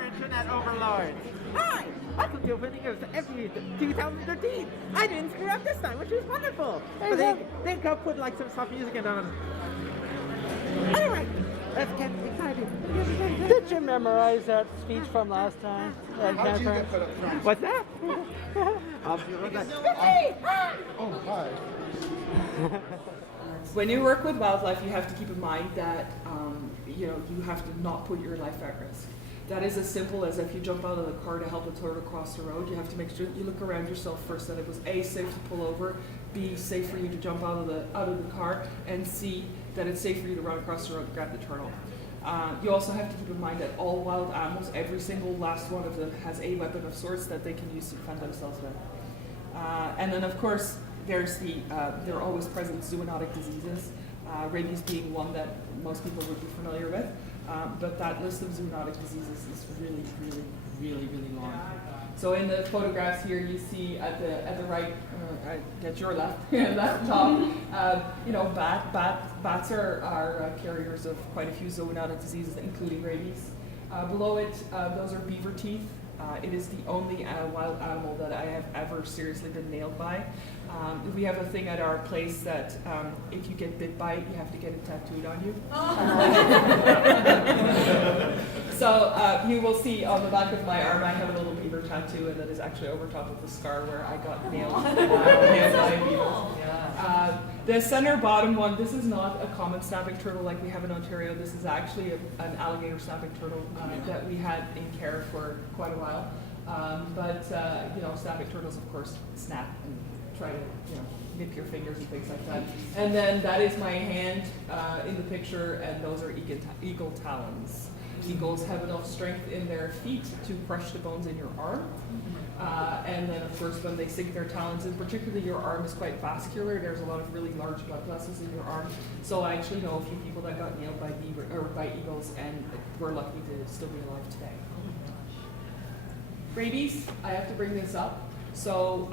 our internet overlords. Hi! Welcome to opening of every 2013. I didn't screw up this time, which was wonderful. But they could put like some soft music in on. Anyway, let's get excited. Did you memorize that speech from last time? How'd you get put up front? What's that? Oh, hi. When you work with wildlife, you have to keep in mind that you have to not put your life at risk. That is as simple as if you jump out of the car to help a turtle cross the road, you have to make sure that you look around yourself first, that it was A, safe to pull over, B, safe for you to jump out of the car, and C, that it's safe for you to run across the road to grab the turtle. You also have to keep in mind that all wild animals, every single last one of them, has a weapon of sorts that they can use to defend themselves with. And then, of course, there's there are always present zoonotic diseases, rabies being one that most people would be familiar with. But that list of zoonotic diseases is really, really, really, really long. So in the photographs here, you see at the right, at your left, left top, bats are carriers of quite a few zoonotic diseases, including rabies. Below it, those are beaver teeth. It is the only wild animal that I have ever seriously been nailed by. We have a thing at our place that if you get bit by it, you have to get it tattooed on you. So you will see on the back of my arm, I have a little beaver tattoo, and that is actually over top of the scar where I got nailed by a beaver. The center bottom one, this is not a common snapping turtle like we have in Ontario. This is actually an alligator snapping turtle that we had in care for quite a while. But snapping turtles, of course, snap and try to nip your fingers and things like that. And then that is my hand in the picture, and those are eagle talons. Eagles have enough strength in their feet to crush the bones in your arm. And then, of course, when they sink their talons in, particularly your arm is quite vascular. There's a lot of really large blood vessels in your arm. So I actually know a few people that got nailed by eagles and were lucky to still be alive today. Rabies, I have to bring this up. So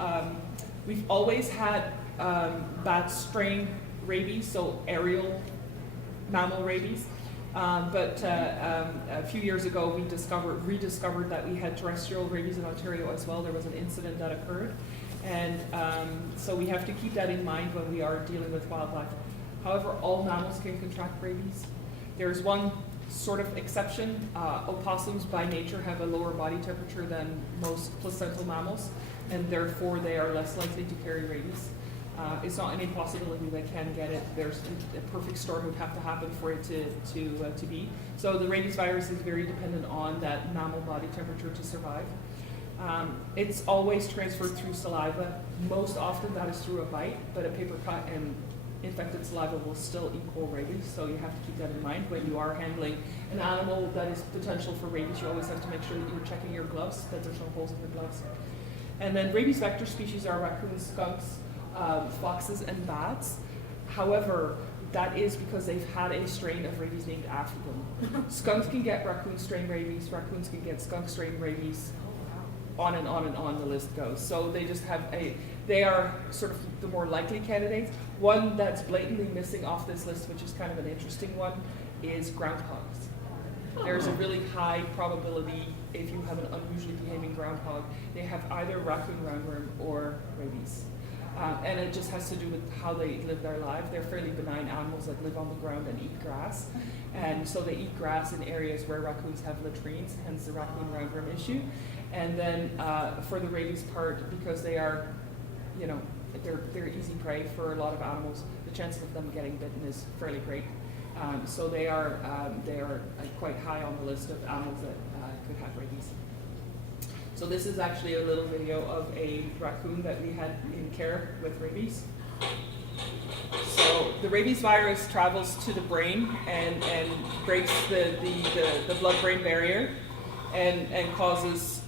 we've always had bat strain rabies, so aerial mammal rabies. But a few years ago, we rediscovered that we had terrestrial rabies in Ontario as well. There was an incident that occurred. And so we have to keep that in mind when we are dealing with wildlife. However, all mammals can contract rabies. There's one sort of exception. Opossums by nature have a lower body temperature than most placental mammals, and therefore they are less likely to carry rabies. It's not an impossibility they can get it. There's a perfect storm would have to happen for it to be. So the rabies virus is very dependent on that mammal body temperature to survive. It's always transferred through saliva. Most often that is through a bite, but a paper cut and infected saliva will still equal rabies. So you have to keep that in mind when you are handling an animal that is potential for rabies. You always have to make sure that you're checking your gloves, that there's no holes in your gloves. And then rabies vector species are raccoons, skunks, foxes, and bats. However, that is because they've had a strain of rabies named after them. Skunks can get raccoon strain rabies, raccoons can get skunk strain rabies, on and on and on the list goes. So they just have they are sort of the more likely candidates. One that's blatantly missing off this list, which is kind of an interesting one, is groundhogs. There's a really high probability, if you have an unusually behaving groundhog, they have either raccoon roundworm or rabies. And it just has to do with how they live their life. They're fairly benign animals that live on the ground and eat grass. And so they eat grass in areas where raccoons have latrines, hence the raccoon roundworm issue. And then for the rabies part, because they are, they're easy prey for a lot of animals, the chances of them getting bitten is fairly great. So they are quite high on the list of animals that could have rabies. So this is actually a little video of a raccoon that we had in care with rabies. So the rabies virus travels to the brain and breaks the blood-brain barrier and causes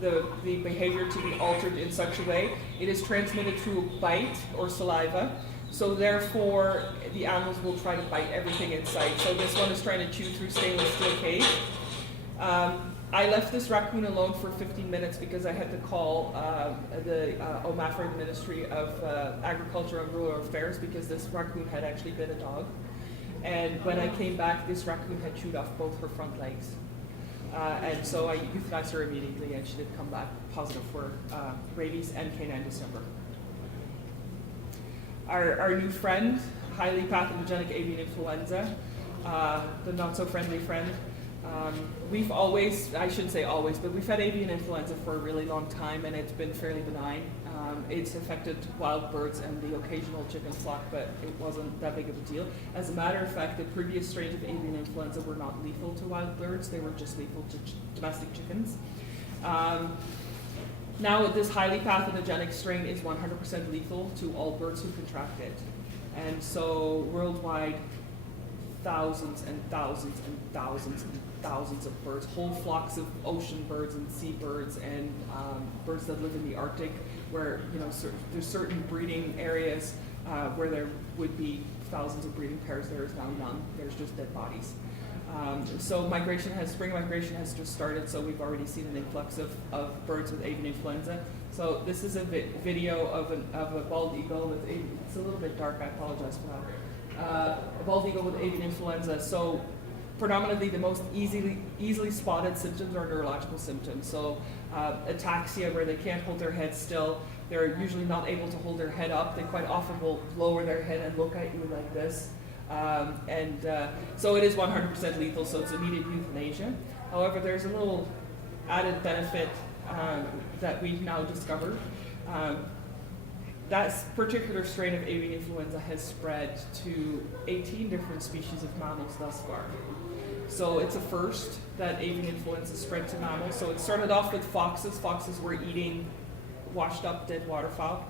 the behavior to be altered in such a way. It is transmitted through a bite or saliva. So therefore, the animals will try to bite everything in sight. So this one is trying to chew through stainless steel cage. I left this raccoon alone for 15 minutes because I had to call the OMAFRA, the Ministry of Agriculture and Rural Affairs, because this raccoon had actually bit a dog. And when I came back, this raccoon had chewed off both her front legs. And so I euthanized her immediately, and she did come back positive for rabies and canine distemper. Our new friend, highly pathogenic avian influenza, the not-so-friendly friend. We've always, I shouldn't say always, but we've had avian influenza for a really long time, and it's been fairly benign. It's affected wild birds and the occasional chicken flock, but it wasn't that big of a deal. As a matter of fact, the previous strains of avian influenza were not lethal to wild birds, they were just lethal to domestic chickens. Now this highly pathogenic strain is 100% lethal to all birds who contract it. And so worldwide, thousands and thousands and thousands and thousands of birds, whole flocks of ocean birds and seabirds and birds that live in the Arctic, where there's certain breeding areas where there would be thousands of breeding pairs. There is now none. There's just dead bodies. So spring migration has just started, so we've already seen an influx of birds with avian influenza. So this is a video of a bald eagle with avian, it's a little bit dark, I apologize for that. A bald eagle with avian influenza. So predominantly the most easily spotted symptoms are neurological symptoms. So ataxia, where they can't hold their head still. They're usually not able to hold their head up. They quite often will lower their head and look at you like this. So it is 100% lethal, so it's immediate euthanasia. However, there's a little added benefit that we've now discovered. That particular strain of avian influenza has spread to 18 different species of mammals thus far. So it's a first that avian influenza spread to mammals. So it started off with foxes. Foxes were eating washed up dead waterfowl,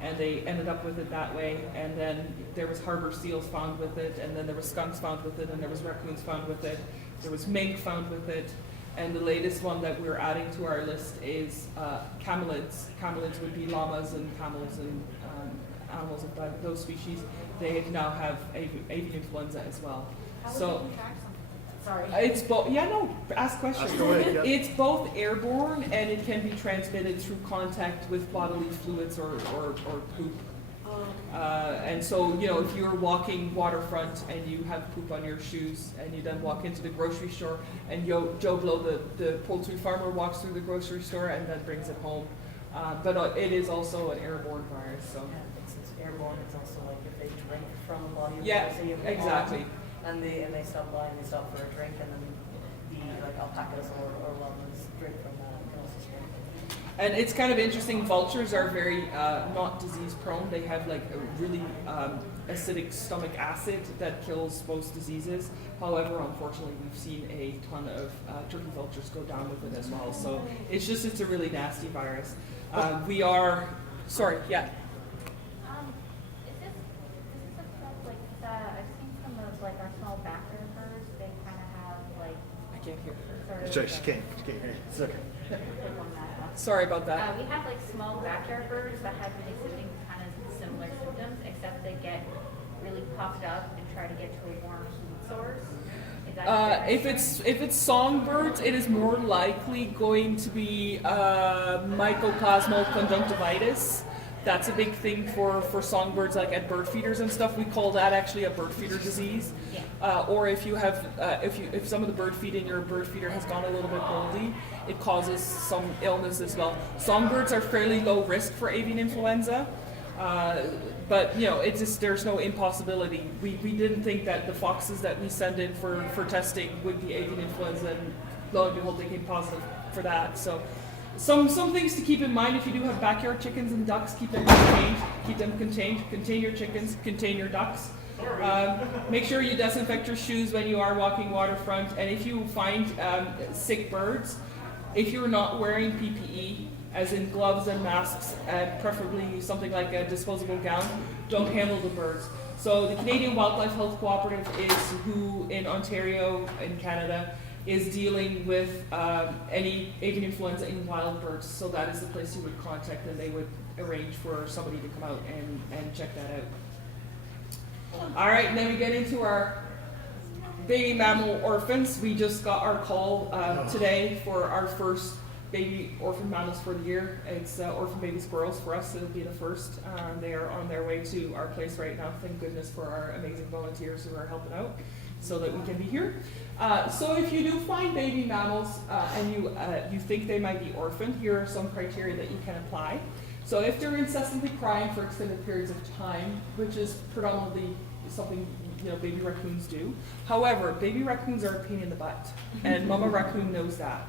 and they ended up with it that way. And then there was harbor seals found with it, and then there was skunks found with it, and there was raccoons found with it. There was mink found with it. And the latest one that we're adding to our list is camelids. Camelids would be llamas and camels and animals of those species. They now have avian influenza as well. Sorry. It's both. Yeah, no. Ask questions. Ask away, yeah. It's both airborne and it can be transmitted through contact with bodily fluids or poop. And so, if you're walking waterfront and you have poop on your shoes and you then walk into the grocery store and Joe Blow, the poultry farmer, walks through the grocery store and then brings it home. But it is also an airborne virus. So. Yeah, it's airborne. It's also like if they drink from a body of Yeah, water, exactly. And they stop by and they stop for a drink, and then the alpacas or llamas drink from that. And can also drink. And it's kind of interesting. Vultures are very not disease prone. They have like a really acidic stomach acid that kills most diseases. However, unfortunately, we've seen a ton of turkey vultures go down with it as well. So it's a really nasty virus. Sorry, yeah. Is this a like I've seen some of like our small backer birds. They kind of have like I can't hear. sort of. Sorry, she can't hear you. It's okay. Click on that. Sorry about that. We have like small backyard birds that have been exhibiting kind of similar symptoms, except they get really puffed up and try to get to a warm heat source. Is that If it's songbirds, it is more likely going to be mycoplasmal conjunctivitis. That's a big thing for songbirds, like at bird feeders and stuff. We call that actually a bird feeder disease. Or if you have, if some of the bird feed in your bird feeder has gone a little bit moldy, it causes some illness as well. Songbirds are fairly low risk for avian influenza. But it's just, there's no impossibility. We didn't think that the foxes that we send in for testing would be avian influenza, and lo and behold, they came positive for that. So some things to keep in mind if you do have backyard chickens and ducks: keep them contained. Contain your chickens. Contain your ducks. Make sure you disinfect your shoes when you are walking waterfront. And if you find sick birds, if you're not wearing PPE, as in gloves and masks, and preferably something like a disposable gown, don't handle the birds. So the Canadian Wildlife Health Cooperative is who in Ontario, in Canada, is dealing with any avian influenza in wild birds. So that is the place you would contact, and they would arrange for somebody to come out and check that out. All right, and then we get into our baby mammal orphans. We just got our call today for our first baby orphan mammals for the year. It's orphan baby squirrels for us. It'll be the first. They are on their way to our place right now. Thank goodness for our amazing volunteers who are helping out. so that we can be here. So if you do find baby mammals and you think they might be orphaned, here are some criteria that you can apply. So if they're incessantly crying for extended periods of time, which is predominantly something baby raccoons do. However, baby raccoons are a pain in the butt, and mama raccoon knows that.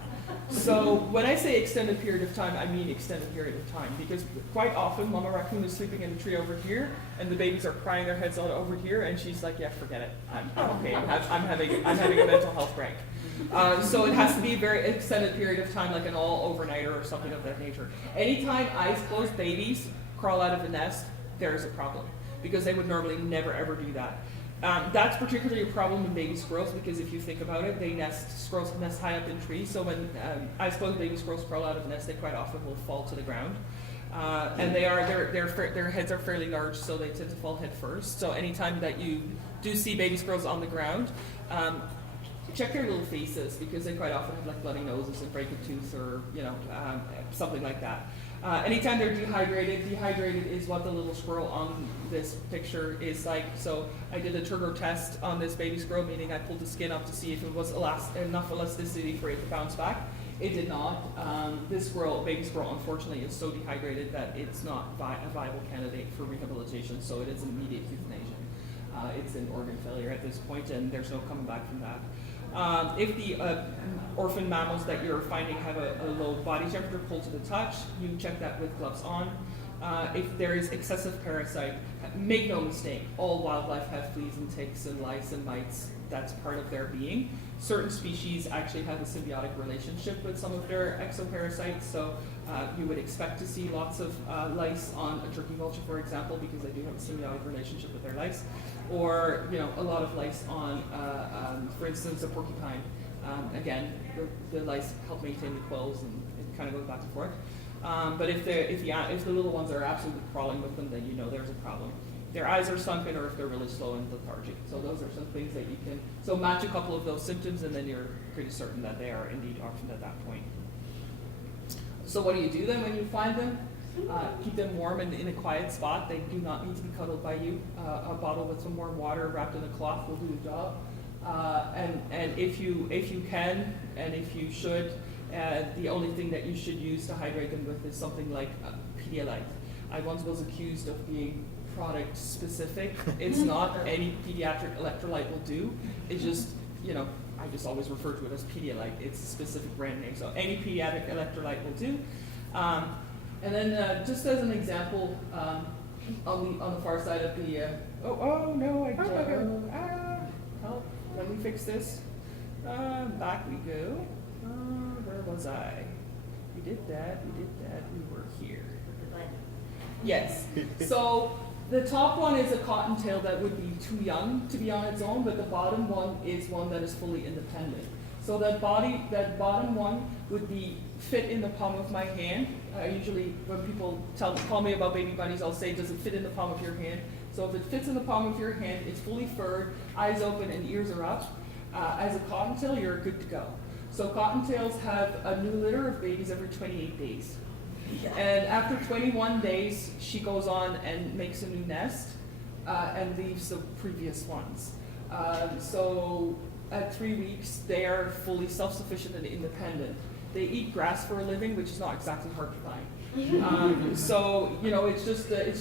So when I say extended period of time, I mean extended period of time, because quite often mama raccoon is sleeping in the tree over here, and the babies are crying their heads out over here, and she's like, yeah, forget it, I'm okay, I'm having a mental health break. So it has to be a very extended period of time, like an all overnighter or something of that nature. Anytime eyes closed babies crawl out of the nest, there is a problem, because they would normally never ever do that. That's particularly a problem in baby squirrels, because if you think about it, squirrels nest high up in trees, so when eyes closed baby squirrels crawl out of the nest, they quite often will fall to the ground. And their heads are fairly large, so they tend to fall head first. So anytime that you do see baby squirrels on the ground, check their little faces, because they quite often have like bloody noses and break a tooth or something like that. Anytime they're dehydrated is what the little squirrel on this picture is like. So I did a turgor test on this baby squirrel, meaning I pulled the skin up to see if it was enough elasticity for it to bounce back. It did not. This baby squirrel, unfortunately, is so dehydrated that it's not a viable candidate for rehabilitation, so it is an immediate euthanasia. It's an organ failure at this point, and there's no coming back from that. If the orphan mammals that you're finding have a low body temperature, cold to the touch, you check that with gloves on. If there is excessive parasite, make no mistake, all wildlife have fleas and ticks and lice and mites. That's part of their being. Certain species actually have a symbiotic relationship with some of their exoparasites, so you would expect to see lots of lice on a turkey vulture, for example, because they do have a symbiotic relationship with their lice, or a lot of lice on, for instance, a porcupine. Again, the lice help maintain the quills, and it kind of goes back and forth. But if the little ones are absolutely crawling with them, then you know there's a problem. Their eyes are sunken, or if they're really slow and lethargic. So those are some things that you can, match a couple of those symptoms, and then you're pretty certain that they are indeed orphaned at that point. So what do you do then when you find them? Keep them warm and in a quiet spot. They do not need to be cuddled by you. A bottle with some warm water wrapped in a cloth will do the job. And if you can, and if you should, the only thing that you should use to hydrate them with is something like Pedialyte. I once was accused of being product specific. It's not. Any pediatric electrolyte will do. It's just, I just always refer to it as Pedialyte. It's a specific brand name. So any pediatric electrolyte will do. And then just as an example, on the far side of the, help, let me fix this. Back we go. Where was I? We did that, we were here. Yes, so the top one is a cottontail that would be too young to be on its own, but the bottom one is one that is fully independent. So that bottom one would fit in the palm of my hand. Usually when people call me about baby bunnies, I'll say, does it fit in the palm of your hand? So if it fits in the palm of your hand, it's fully furred, eyes open and ears are up. As a cottontail, you're good to go. So cottontails have a new litter of babies every 28 days. And after 21 days, she goes on and makes a new nest and leaves the previous ones. So at 3 weeks, they are fully self-sufficient and independent. They eat grass for a living, which is not exactly hard to find. So it's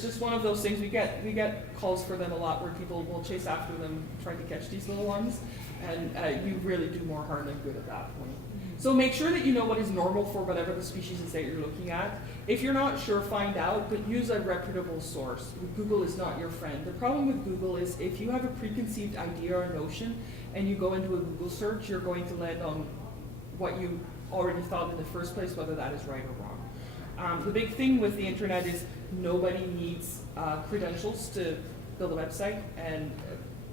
just one of those things. We get calls for them a lot, where people will chase after them, trying to catch these little ones, and you really do more harm than good at that point. So make sure that you know what is normal for whatever the species is that you're looking at. If you're not sure, find out, but use a reputable source. Google is not your friend. The problem with Google is if you have a preconceived idea or notion and you go into a Google search, you're going to land on what you already thought in the first place, whether that is right or wrong. The big thing with the internet is nobody needs credentials to build a website, and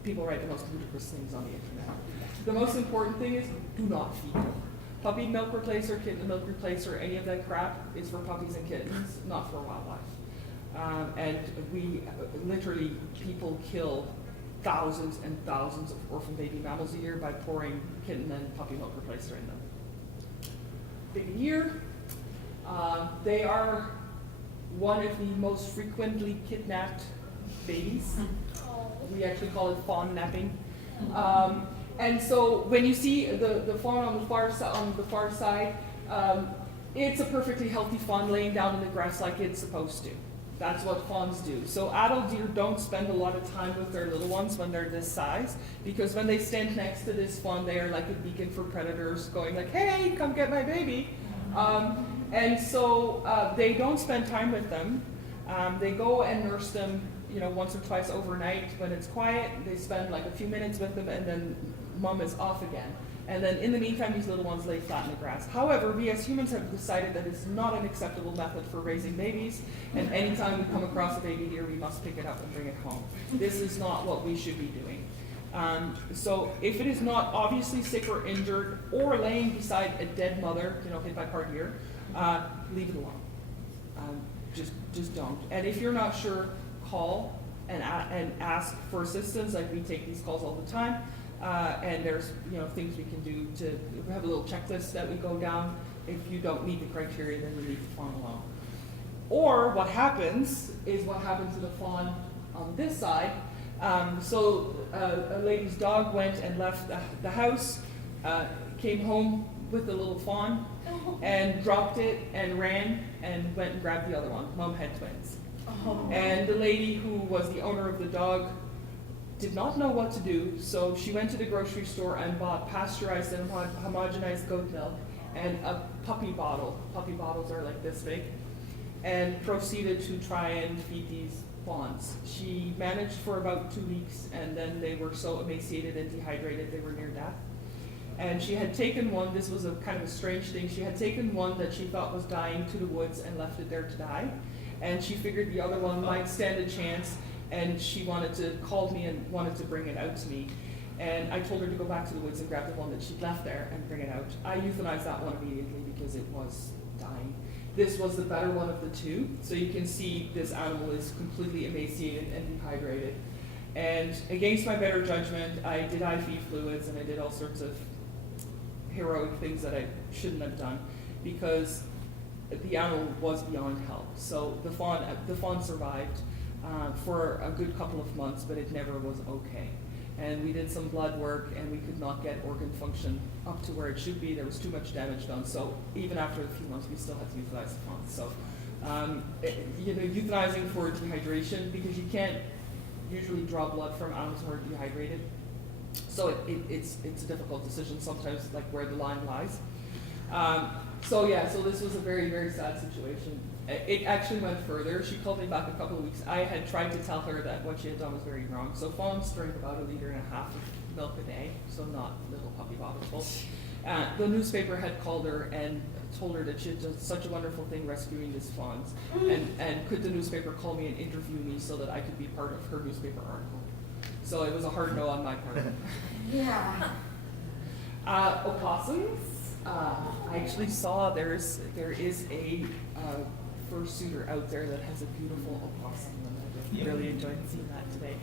people write the most ludicrous things on the internet. The most important thing is do not feed them. Puppy milk replacer, kitten milk replacer, any of that crap is for puppies and kittens, not for wildlife. And people kill thousands and thousands of orphan baby mammals a year by pouring kitten and puppy milk replacer in them. Big year. They are one of the most frequently kidnapped babies. We actually call it fawn napping. And so when you see the fawn on the far side, it's a perfectly healthy fawn laying down in the grass like it's supposed to. That's what fawns do. So adult deer don't spend a lot of time with their little ones when they're this size, because when they stand next to this fawn, they are like a beacon for predators, going like, "Hey, come get my baby." And so they don't spend time with them. They go and nurse them, once or twice overnight when it's quiet. They spend like a few minutes with them, and then mom is off again. And then in the meantime, these little ones lay flat in the grass. However, we as humans have decided that it's not an acceptable method for raising babies, and anytime we come across a baby deer, we must pick it up and bring it home. This is not what we should be doing. So if it is not obviously sick or injured, or laying beside a dead mother, hit by car deer, leave it alone. Just don't. And if you're not sure, call and ask for assistance. Like, we take these calls all the time. And there's things we can do to have a little checklist that we go down. If you don't meet the criteria, then you leave the fawn alone. Or what happens is what happened to the fawn on this side. So a lady's dog went and left the house, came home with the little fawn, and dropped it and ran and went and grabbed the other one. Mom had twins. And the lady who was the owner of the dog did not know what to do, so she went to the grocery store and bought pasteurized and homogenized goat milk and a puppy bottle. Puppy bottles are like this big, and proceeded to try and feed these fawns. She managed for about 2 weeks, and then they were so emaciated and dehydrated they were near death. And she had taken one, this was a kind of a strange thing, she had taken one that she thought was dying to the woods and left it there to die. And she figured the other one might stand a chance, and she wanted to call me and wanted to bring it out to me. And I told her to go back to the woods and grab the one that she'd left there and bring it out. I euthanized that one immediately because it was dying. This was the better one of the two. So you can see this animal is completely emaciated and dehydrated. And against my better judgment, I did IV fluids and I did all sorts of heroic things that I shouldn't have done, because the animal was beyond help. So the fawn survived for a good couple of months, but it never was okay. And we did some blood work, and we could not get organ function up to where it should be. There was too much damage done. So even after a few months, we still had to euthanize the fawn. So euthanizing for dehydration, because you can't usually draw blood from animals who are dehydrated. So it's a difficult decision sometimes, like where the line lies. So this was a very, very sad situation. It actually went further. She called me back a couple of weeks. I had tried to tell her that what she had done was very wrong. So fawns drink about 1.5 liters of milk a day, so not little puppy bottles full. The newspaper had called her and told her that she had done such a wonderful thing rescuing these fawns. And could the newspaper call me and interview me so that I could be part of her newspaper article. So it was a hard no on my part. Yeah. Opossums. I actually saw there is a fursuiter out there that has a beautiful opossum, and I really enjoyed seeing that today.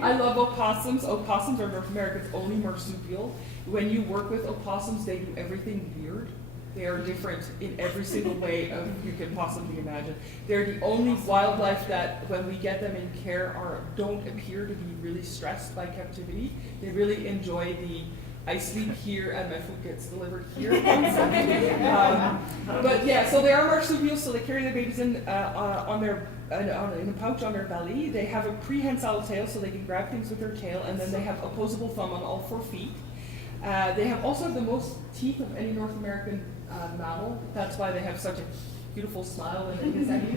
I love opossums. Opossums are North America's only marsupial. When you work with opossums, they do everything weird. They are different in every single way you can possibly imagine. They're the only wildlife that, when we get them in care, don't appear to be really stressed by captivity. They really enjoy I sleep here and my food gets delivered here. But yeah, so they are marsupials, so they carry their babies in in a pouch on their belly. They have a prehensile tail, so they can grab things with their tail, and then they have opposable thumb on all 4 feet. They have also the most teeth of any North American mammal. That's why they have such a beautiful smile when they hiss at you.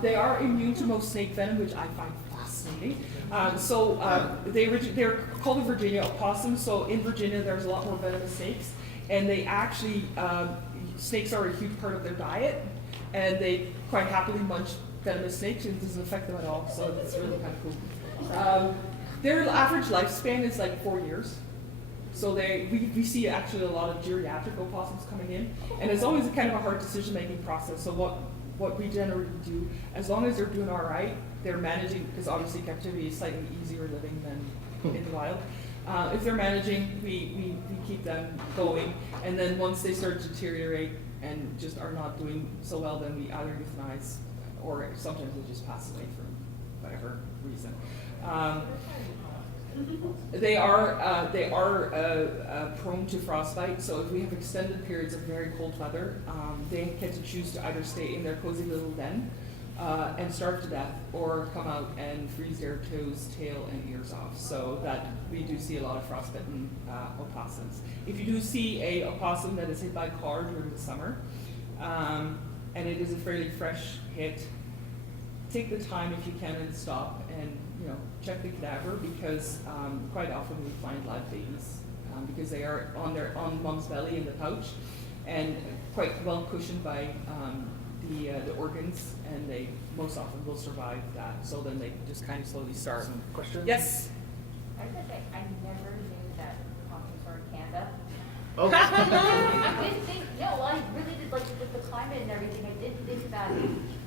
They are immune to most snake venom, which I find fascinating. They're called the Virginia opossums. So in Virginia, there's a lot more venomous snakes, and they actually snakes are a huge part of their diet, and they quite happily munch venomous snakes, and it doesn't affect them at all. So it's really kind of cool. Their average lifespan is like 4 years. So we see actually a lot of geriatric opossums coming in, and it's always a kind of a hard decision-making process. So what we generally do, as long as they're doing all right, they're managing, because obviously captivity is slightly easier living than in the wild. If they're managing, we keep them going, and then once they start to deteriorate and just are not doing so well, then we either euthanize, or sometimes they just pass away for whatever reason. They are prone to frostbite, so if we have extended periods of very cold weather, they get to choose to either stay in their cozy little den and starve to death, or come out and freeze their toes, tail, and ears off. So that we do see a lot of frostbitten opossums. If you do see a opossum that is hit by a car during the summer, and it is a fairly fresh hit, take the time if you can and stop and check the cadaver, because quite often we find live babies because they are on mom's belly in the pouch and quite well cushioned by the organs, and they most often will survive that. So then they just kind of slowly starve. Question? Yes. I was gonna say, I never knew that possums were in Canada. Oh. I didn't think, well, I really did, like, with the climate and everything, I didn't think that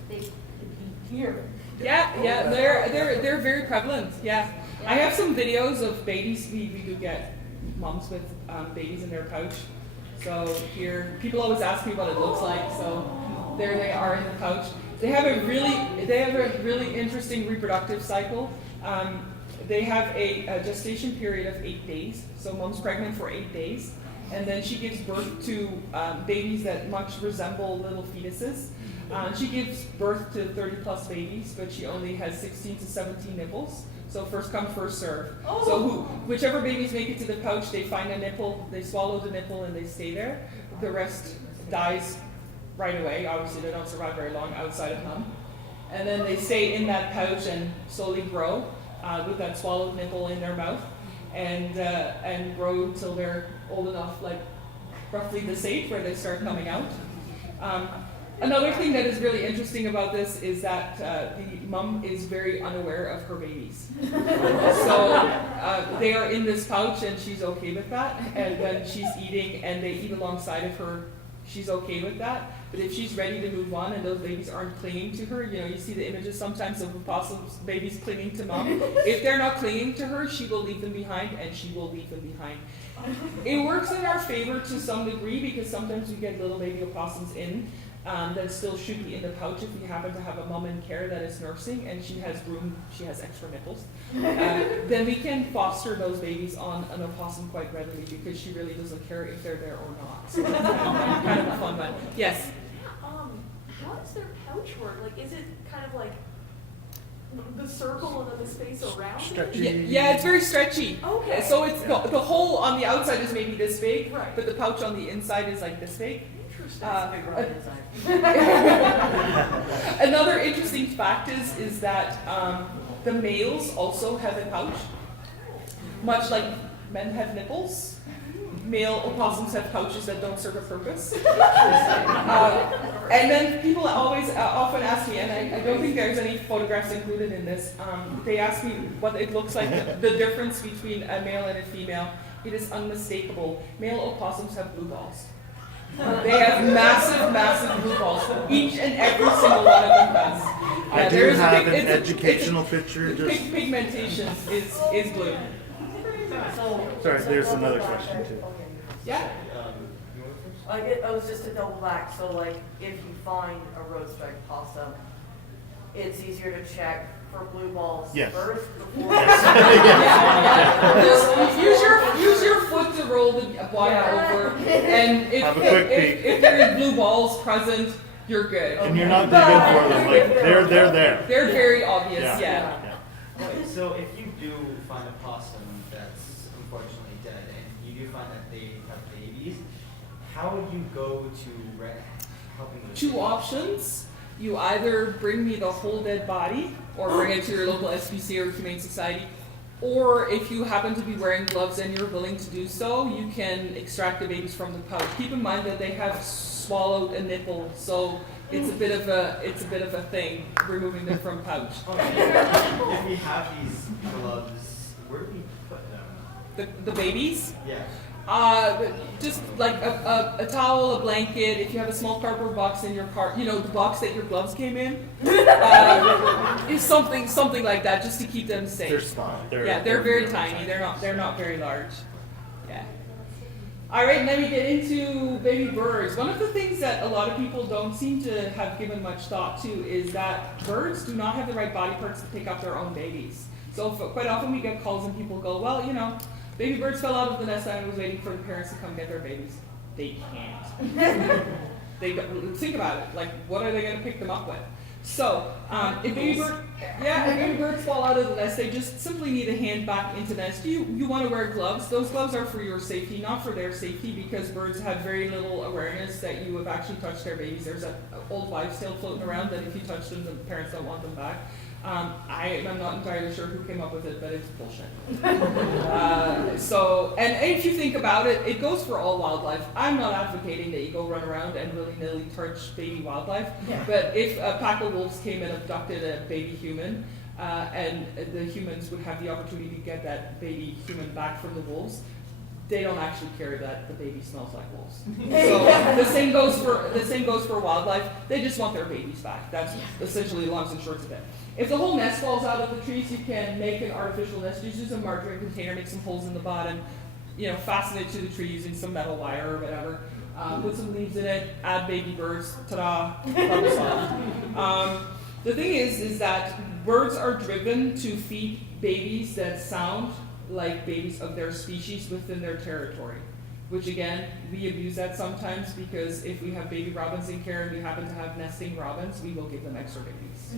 they could be here. Yeah, they're very prevalent. Yeah. I have some videos of babies. We do get moms with babies in their pouch. So here, people always ask me what it looks like. So there they are in the pouch. They have a really interesting reproductive cycle. They have a gestation period of 8 days. So mom's pregnant for 8 days, and then she gives birth to babies that much resemble little fetuses. She gives birth to 30 plus babies, but she only has 16 to 17 nipples. So first come, first serve. Oh. So whichever babies make it to the pouch, they find a nipple, they swallow the nipple, and they stay there. The rest dies right away. Obviously, they don't survive very long outside of mom. And then they stay in that pouch and slowly grow with that swallowed nipple in their mouth, and grow until they're old enough, like roughly this age, where they start coming out. Another thing that is really interesting about this is that the mom is very unaware of her babies. So they are in this pouch and she's okay with that. And when she's eating and they eat alongside of her, she's okay with that. But if she's ready to move on and those babies aren't clinging to her, you see the images sometimes of opossums, babies clinging to mom. If they're not clinging to her, she will leave them behind, and she will leave them behind. It works in our favor to some degree, because sometimes we get little baby opossums in that still should be in the pouch if we happen to have a mom in care that is nursing and she has room, she has extra nipples. Then we can foster those babies on an opossum quite readily, because she really doesn't care if they're there or not. So that's kind of a fun one. Yes? How does their pouch work? Like, is it kind of like the circle and then the space around it? Stretchy. Yeah, it's very stretchy. Okay. So it's the hole on the outside is maybe this big, Right. but the pouch on the inside is like this big. Interesting. Big rock inside. Another interesting fact is that the males also have a pouch, much like men have nipples. Male opossums have pouches that don't serve a purpose. And then people always often ask me, and I don't think there's any photographs included in this, they ask me what it looks like, the difference between a male and a female. It is unmistakable. Male opossums have blue balls. They have massive blue balls. Each and every single one of them does. I do have an educational picture. Just Pigmentation is blue. So, sorry, there's another question too. Yeah. I was just to double back. So, like, if you find a road strike possum, it's easier to check for blue balls Yes. first before. Just use your foot to roll the wire over, and Have a quick peek. if there is blue balls present, you're good. And you're not digging for them. Like they're there. They're very obvious. Yeah. Yeah. Okay, so if you do find a possum that's unfortunately dead, and you do find that they have babies, how would you go to helping those Two babies? options. You either bring me the whole dead body, or bring it to your local SPCA or Humane Society, or if you happen to be wearing gloves and you're willing to do so, you can extract the babies from the pouch. Keep in mind that they have swallowed a nipple, so it's a bit of a thing removing them from pouch. Okay. If we have these gloves, where do we put them? The babies. Yeah. Just like a towel, a blanket. If you have a small cardboard box in your car, the box that your gloves came in, is something like that, just to keep them safe. They're small. They're very tiny. They're not very large. Yeah. All right, and then we get into baby birds. One of the things that a lot of people don't seem to have given much thought to is that birds do not have the right body parts to pick up their own babies. So quite often we get calls and people go, well, you know, baby birds fell out of the nest and I was waiting for the parents to come get their babies. They can't. They don't, think about it. Like, what are they going to pick them up with? So, if baby birds fall out of the nest, they just simply need a hand back into the nest. You want to wear gloves. Those gloves are for your safety, not for their safety, because birds have very little awareness that you have actually touched their babies. There's an old wives' tale floating around that if you touch them, the parents don't want them back. I'm not entirely sure who came up with it, but it's bullshit. And if you think about it, it goes for all wildlife. I'm not advocating that you go run around and willy-nilly touch baby wildlife, but if a pack of wolves came and abducted a baby human, and the humans would have the opportunity to get that baby human back from the wolves, they don't actually care that the baby smells like wolves. So the same goes for wildlife. They just want their babies back. That's essentially the longs and shorts of it. If the whole nest falls out of the trees, you can make an artificial nest. Just use a margarine container, make some holes in the bottom, fasten it to the tree using some metal wire or whatever. Put some leaves in it, add baby birds, ta-da, problem solved. The thing is that birds are driven to feed babies that sound like babies of their species within their territory, which again, we abuse that sometimes because if we have baby robins in care and we happen to have nesting robins, we will give them extra babies.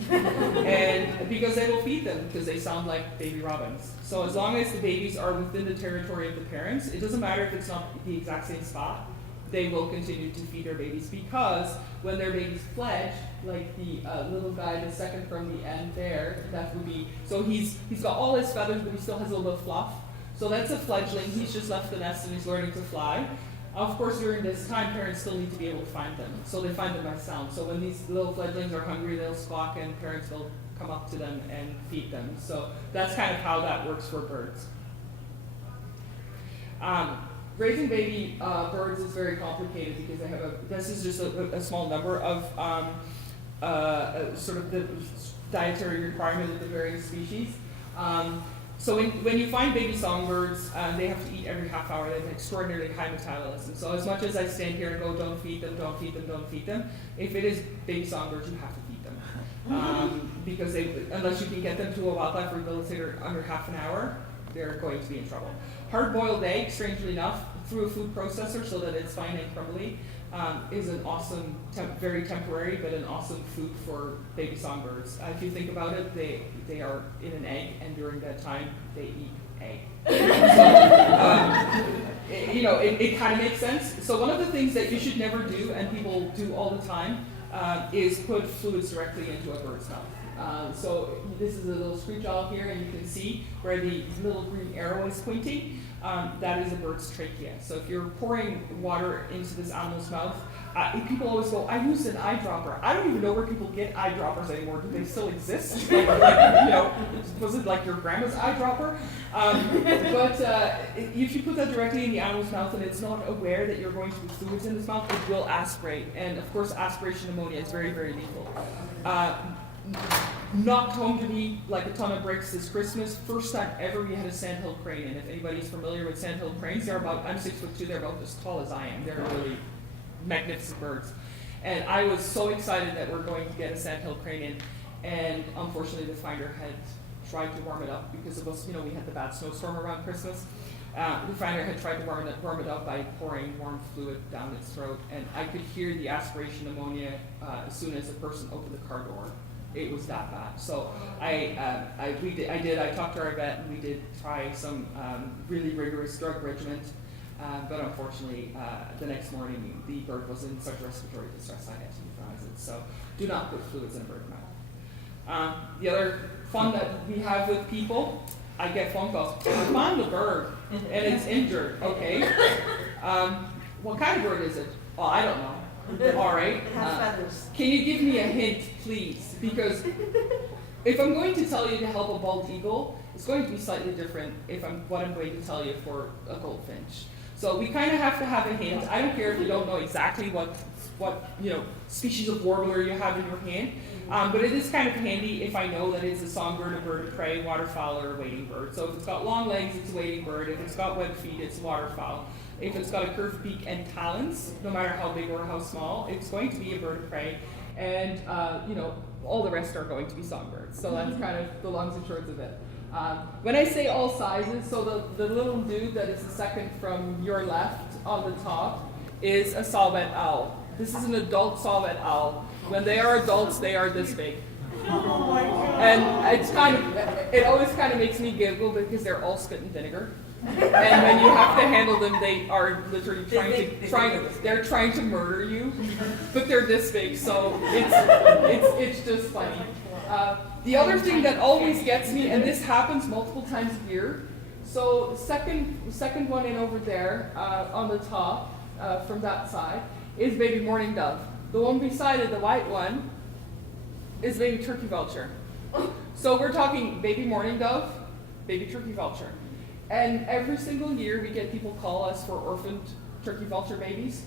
And because they will feed them because they sound like baby robins. So as long as the babies are within the territory of the parents, it doesn't matter if it's not the exact same spot, they will continue to feed their babies, because when their babies fledge, like the little guy, the second from the end there, that would be, so he's got all his feathers, but he still has a little bit of fluff. So that's a fledgling. He's just left the nest and he's learning to fly. Of course, during this time, parents still need to be able to find them. So they find them by sound. So when these little fledglings are hungry, they'll squawk and parents will come up to them and feed them. So that's kind of how that works for birds. Raising baby birds is very complicated because they have this is just a small number of sort of the dietary requirement of the various species. So when you find baby songbirds, they have to eat every half hour. They have an extraordinarily high metabolism. So as much as I stand here and go, don't feed them, don't feed them, don't feed them, if it is baby songbirds, you have to feed them. Because unless you can get them to a wildlife rehabilitator under half an hour, they're going to be in trouble. Hard-boiled egg, strangely enough, through a food processor so that it's fine and crumbly, is an awesome, very temporary, but an awesome food for baby songbirds. If you think about it, they are in an egg, and during that time, they eat egg. So, it kind of makes sense. So one of the things that you should never do, and people do all the time, is put fluids directly into a bird's mouth. So this is a little screech owl here, and you can see where the little green arrow is pointing. That is a bird's trachea. So if you're pouring water into this animal's mouth, people always go, I used an eyedropper. I don't even know where people get eyedroppers anymore. Do they still exist? Was it like your grandma's eyedropper? But if you put that directly in the animal's mouth and it's not aware that you're going to put fluids in its mouth, it will aspirate. And of course, aspiration pneumonia is very, very lethal. Knocked home to me like a ton of bricks this Christmas. First time ever we had a sandhill crane, and if anybody's familiar with sandhill cranes, I'm 6'2", they're about as tall as I am. They're really magnificent birds. And I was so excited that we're going to get a sandhill crane in, and unfortunately the finder had tried to warm it up because of us, we had the bad snowstorm around Christmas. The finder had tried to warm it up by pouring warm fluid down its throat, and I could hear the aspiration pneumonia as soon as the person opened the car door. It was that bad. So I talked to our vet, and we did try some really rigorous drug regimen, but unfortunately the next morning the bird was in such respiratory distress I had to euthanize it. So do not put fluids in a bird's mouth. The other fun that we have with people, I get phone calls. I found a bird and it's injured. Okay. What kind of bird is it? Oh, I don't know. All right. It has feathers. Can you give me a hint, please? Because if I'm going to tell you to help a bald eagle, it's going to be slightly different what I'm going to tell you for a goldfinch. So we kind of have to have a hint. I don't care if you don't know exactly what species of warbler you have in your hand, but it is kind of handy if I know that it's a songbird, a bird of prey, waterfowl, or a wading bird. So if it's got long legs, it's a wading bird. If it's got webbed feet, it's a waterfowl. If it's got a curved beak and talons, no matter how big or how small, it's going to be a bird of prey. And all the rest are going to be songbirds. So that's kind of the longs and shorts of it. When I say all sizes, so the little dude that is the second from your left on the top is a saw-whet owl. This is an adult saw-whet owl. When they are adults, they are this big. And it always kind of makes me giggle because they're all spit and vinegar. And when you have to handle them, they are literally they're trying to murder you, but they're this big, so it's just funny. The other thing that always gets me, and this happens multiple times a year, so the second one in over there on the top from that side is baby mourning dove. The one beside it, the white one, is baby turkey vulture. So we're talking baby mourning dove, baby turkey vulture. And every single year we get people call us for orphaned turkey vulture babies,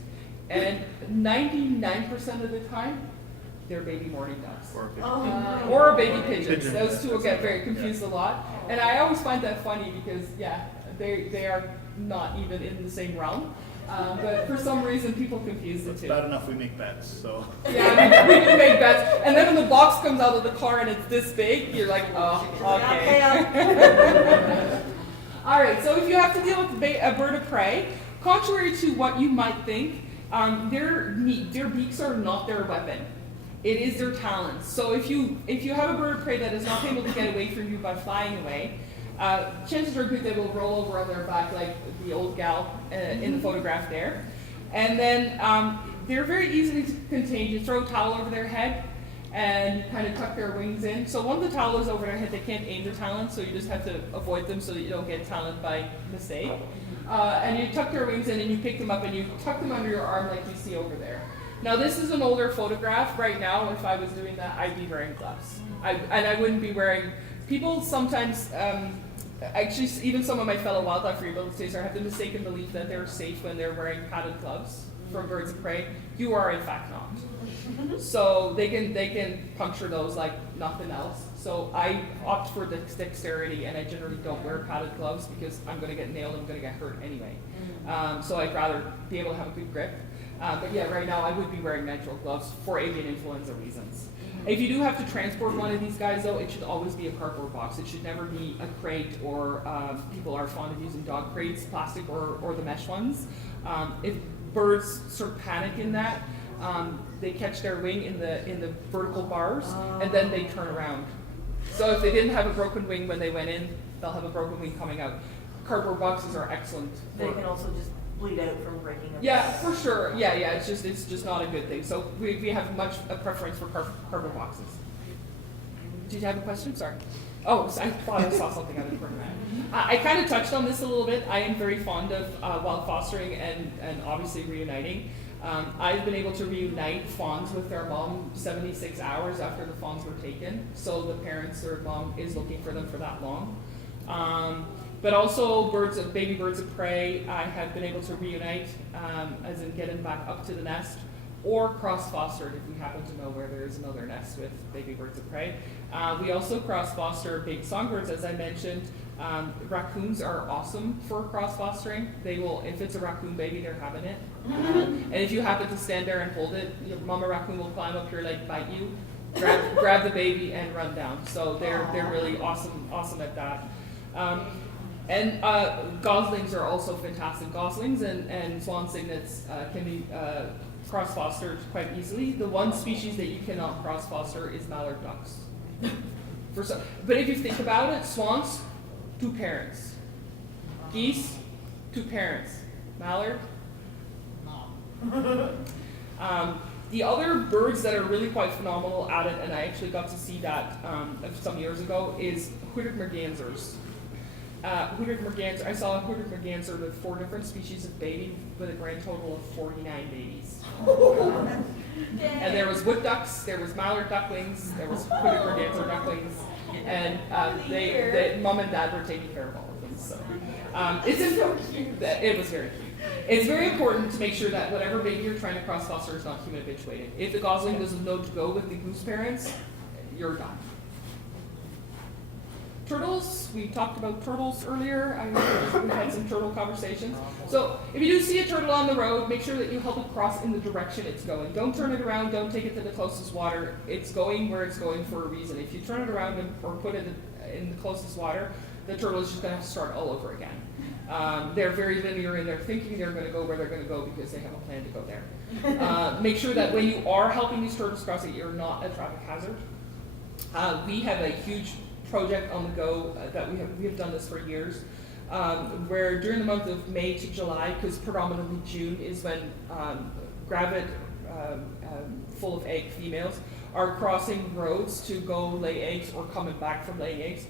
and 99% of the time, they're baby mourning doves. Or baby pigeons. Those two will get very confused a lot. And I always find that funny because, yeah, they are not even in the same realm. But for some reason, people confuse the two. Bad enough we make bets, so. Yeah, we do make bets. And then when the box comes out of the car and it's this big, you're like, oh, okay. All right, so if you have to deal with a bird of prey, contrary to what you might think, their beaks are not their weapon. It is their talons. So if you have a bird of prey that is not able to get away from you by flying away, chances are good they will roll over on their back like the old gal in the photograph there. And then they're very easily contained. You throw a towel over their head and you kind of tuck their wings in. So once the towel is over their head, they can't aim their talons, so you just have to avoid them so that you don't get taloned by mistake. And you tuck their wings in and you pick them up and you tuck them under your arm like you see over there. Now this is an older photograph. Right now, if I was doing that, I'd be wearing gloves. And I wouldn't be wearing, people sometimes, actually even some of my fellow wildlife rehabilitators have the mistaken belief that they're safe when they're wearing padded gloves from birds of prey. You are in fact not. So they can puncture those like nothing else. So I opt for dexterity, and I generally don't wear padded gloves because I'm going to get nailed, I'm going to get hurt anyway. So I'd rather be able to have a good grip. But yeah, right now I would be wearing nitrile gloves for avian influenza reasons. If you do have to transport one of these guys though, it should always be a cardboard box. It should never be a crate, or people are fond of using dog crates, plastic or the mesh ones. If birds sort of panic in that, they catch their wing in the vertical bars, and then they turn around. So if they didn't have a broken wing when they went in, they'll have a broken wing coming out. Cardboard boxes are excellent. They can also just bleed out from breaking up. Yeah, for sure. Yeah, it's just not a good thing. So we have much a preference for cardboard boxes. Did you have a question? Sorry. Oh, I thought I saw something out of the front of that. I kind of touched on this a little bit. I am very fond of wild fostering and obviously reuniting. I've been able to reunite fawns with their mom 76 hours after the fawns were taken. So the parents or mom is looking for them for that long. But also baby birds of prey, I have been able to reunite, as in get them back up to the nest, or cross-fostered if we happen to know where there is another nest with baby birds of prey. We also cross-foster big songbirds, as I mentioned. Raccoons are awesome for cross-fostering. They will, if it's a raccoon baby, they're having it. And if you happen to stand there and hold it, your mama raccoon will climb up your leg, bite you, grab the baby, and run down. So they're really awesome at that. And goslings are also fantastic. Goslings and swan cygnets can be cross-fostered quite easily. The one species that you cannot cross-foster is mallard ducks. But if you think about it, swans, 2 parents. Geese, 2 parents. Mallard, mom. The other birds that are really quite phenomenal at it, and I actually got to see that some years ago, is hooded mergansers. I saw a hooded merganser with 4 different species of baby with a grand total of 49 babies. And there was wood ducks, there was mallard ducklings, there was hooded merganser ducklings, and mom and dad were taking care of all of them. So it's important. It was very cute. It's very important to make sure that whatever baby you're trying to cross foster is not human habituated. If the gosling doesn't know to go with the goose parents, you're done. Turtles, we talked about turtles earlier. We had some turtle conversations. So if you do see a turtle on the road, make sure that you help it cross in the direction it's going. Don't turn it around, don't take it to the closest water. It's going where it's going for a reason. If you turn it around or put it in the closest water, the turtle is just going to have to start all over again. They're very linear in their thinking. They're going to go where they're going to go because they have a plan to go there. Make sure that when you are helping these turtles cross, that you're not a traffic hazard. We have a huge project on the go that we have done this for years, where during the month of May to July, because predominantly June is when gravid full of egg females are crossing roads to go lay eggs or coming back from laying eggs.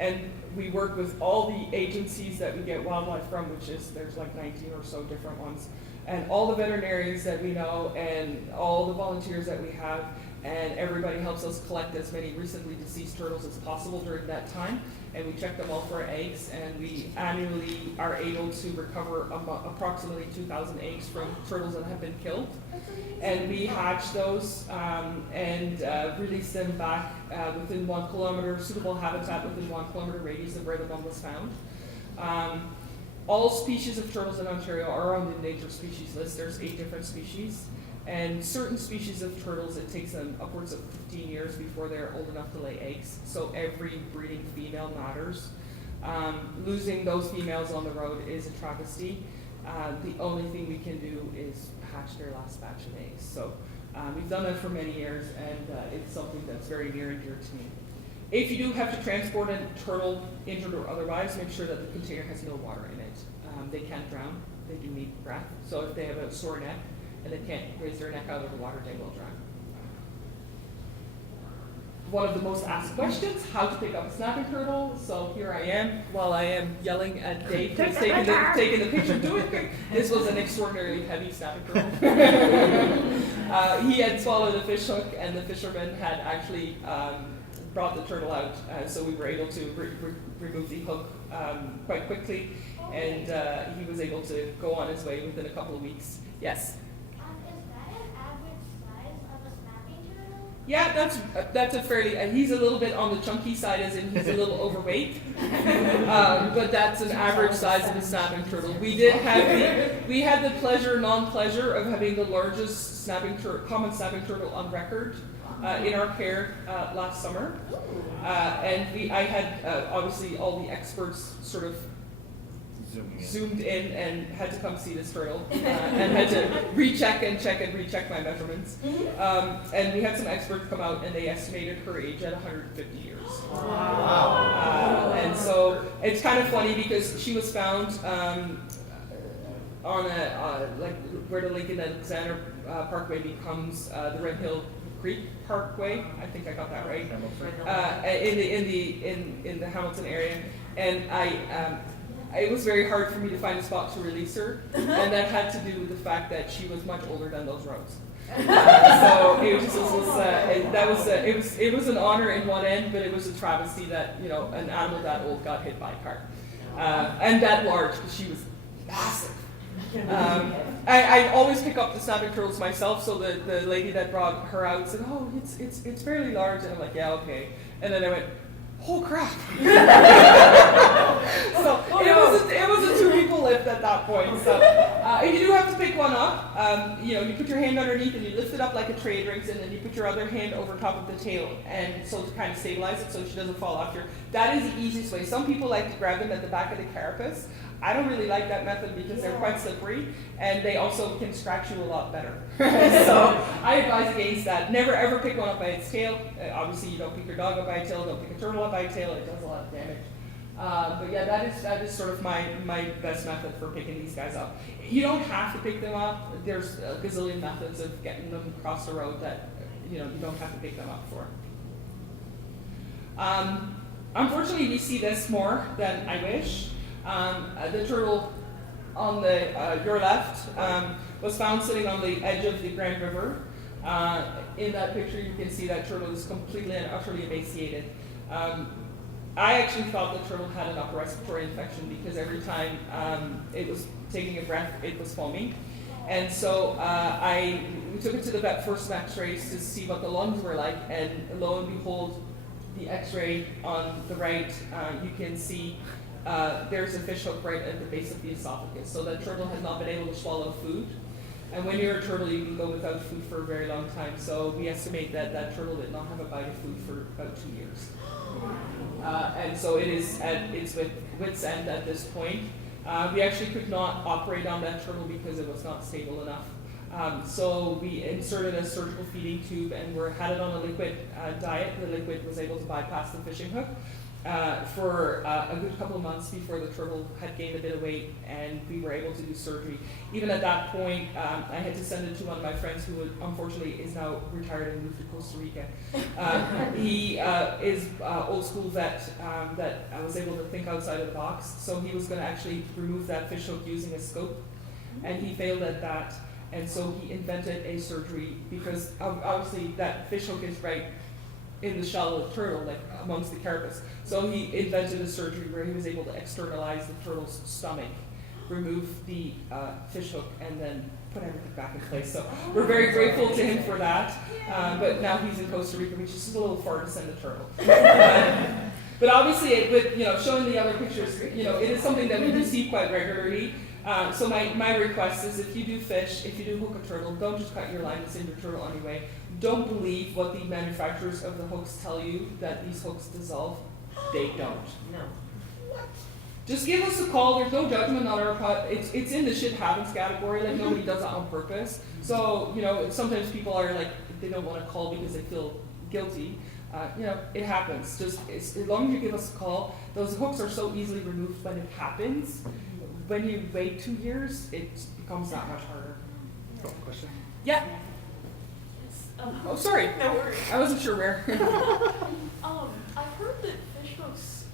And we work with all the agencies that we get wildlife from, which is, there's like 19 or so different ones, and all the veterinarians that we know, and all the volunteers that we have, and everybody helps us collect as many recently deceased turtles as possible during that time. And we check them all for eggs, and we annually are able to recover approximately 2,000 eggs from turtles that have been killed. And we hatch those and release them back within 1 kilometer, suitable habitat within 1 kilometer radius of where the mum was found. All species of turtles in Ontario are on the endangered species list. There's 8 different species. And certain species of turtles, it takes them upwards of 15 years before they're old enough to lay eggs. So every breeding female matters. Losing those females on the road is a travesty. The only thing we can do is hatch their last batch of eggs. So we've done that for many years, and it's something that's very near and dear to me. If you do have to transport a turtle, injured or otherwise, make sure that the container has no water in it. They can't drown. They do need breath. So if they have a sore neck, and they can't raise their neck out of the water, they will drown. One of the most asked questions, how to pick up a snapping turtle. So here I am, while I am yelling at Dave who's taking the picture, this was an extraordinarily heavy snapping turtle. He had swallowed a fish hook, and the fisherman had actually brought the turtle out, so we were able to remove the hook quite quickly, and he was able to go on his way within a couple of weeks. Yes? Yeah, that's a fairly, he's a little bit on the chunky side, as in he's a little overweight, but that's an average size of a snapping turtle. We had the non-pleasure of having the largest common snapping turtle on record in our care last summer, and I had obviously all the experts sort of zoomed in and had to come see this turtle and had to recheck my measurements. And we had some experts come out, and they estimated her age at 150 years. Wow. And so it's kind of funny because she was found on like where the Lincoln Alexander Parkway becomes the Red Hill Creek Parkway. I think I got that right. In the Hamilton area, and it was very hard for me to find a spot to release her, and that had to do with the fact that she was much older than those roads. So it was an honor in one end, but it was a travesty that an animal that old got hit by a car, and that large, because she was massive. I always pick up the snapping turtles myself, so the lady that brought her out said, "Oh, it's fairly large," and I'm like, "Yeah, okay," and then I went, "Oh crap!" So it was a 2 people lift at that point. So if you do have to pick one up, you put your hand underneath and you lift it up like a tray drinks, and then you put your other hand over top of the tail, and so to kind of stabilize it so she doesn't fall off that is the easiest way. Some people like to grab them at the back of the carapace. I don't really like that method because they're quite slippery, and they also can scratch you a lot better. So I advise against that. Never ever pick one up by its tail. Obviously, you don't pick your dog up by a tail, don't pick a turtle up by a tail, it does a lot of damage. But yeah, that is sort of my best method for picking these guys up. You don't have to pick them up. There's a gazillion methods of getting them across the road that you don't have to pick them up for. Unfortunately, we see this more than I wish. The turtle on your left was found sitting on the edge of the Grand River. In that picture, you can see that turtle is completely and utterly emaciated. I actually thought the turtle had an upper respiratory infection because every time it was taking a breath, it was foaming. And so we took it to the vet for some x-rays to see what the lungs were like, and lo and behold, the x-ray on the right, you can see there's a fish hook right at the base of the esophagus. So that turtle has not been able to swallow food. And when you're a turtle, you can go without food for a very long time. So we estimate that that turtle did not have a bite of food for about 2 years. And so it is at its wit's end at this point. We actually could not operate on that turtle because it was not stable enough. So we inserted a surgical feeding tube and had it on a liquid diet. The liquid was able to bypass the fishing hook for a good couple of months before the turtle had gained a bit of weight, and we were able to do surgery. Even at that point, I had to send it to one of my friends who unfortunately is now retired and moved to Costa Rica. He is old school vet that I was able to think outside of the box, so he was going to actually remove that fish hook using a scope, and he failed at that. And so he invented a surgery because obviously that fish hook is right in the shell of the turtle, like amongst the carapace. So he invented a surgery where he was able to externalize the turtle's stomach, remove the fish hook, and then put everything back in place. So we're very grateful to him for that. But now he's in Costa Rica, which is a little far to send a turtle. But obviously, with showing the other pictures, it is something that we do see quite regularly. So my request is, if you do fish, if you do hook a turtle, don't just cut your line that's in your turtle anyway. Don't believe what the manufacturers of the hooks tell you, that these hooks dissolve. They don't. No. Just give us a call. There's no judgment on our part. It's in the shit happens category. Like, nobody does that on purpose. So, sometimes people are like, they don't want to call because they feel guilty. It happens. Just as long as you give us a call. Those hooks are so easily removed when it happens. When you wait 2 years, it becomes that much harder. Question? Yeah. Oh, sorry. No worries. I wasn't sure where. I've heard that fish hooks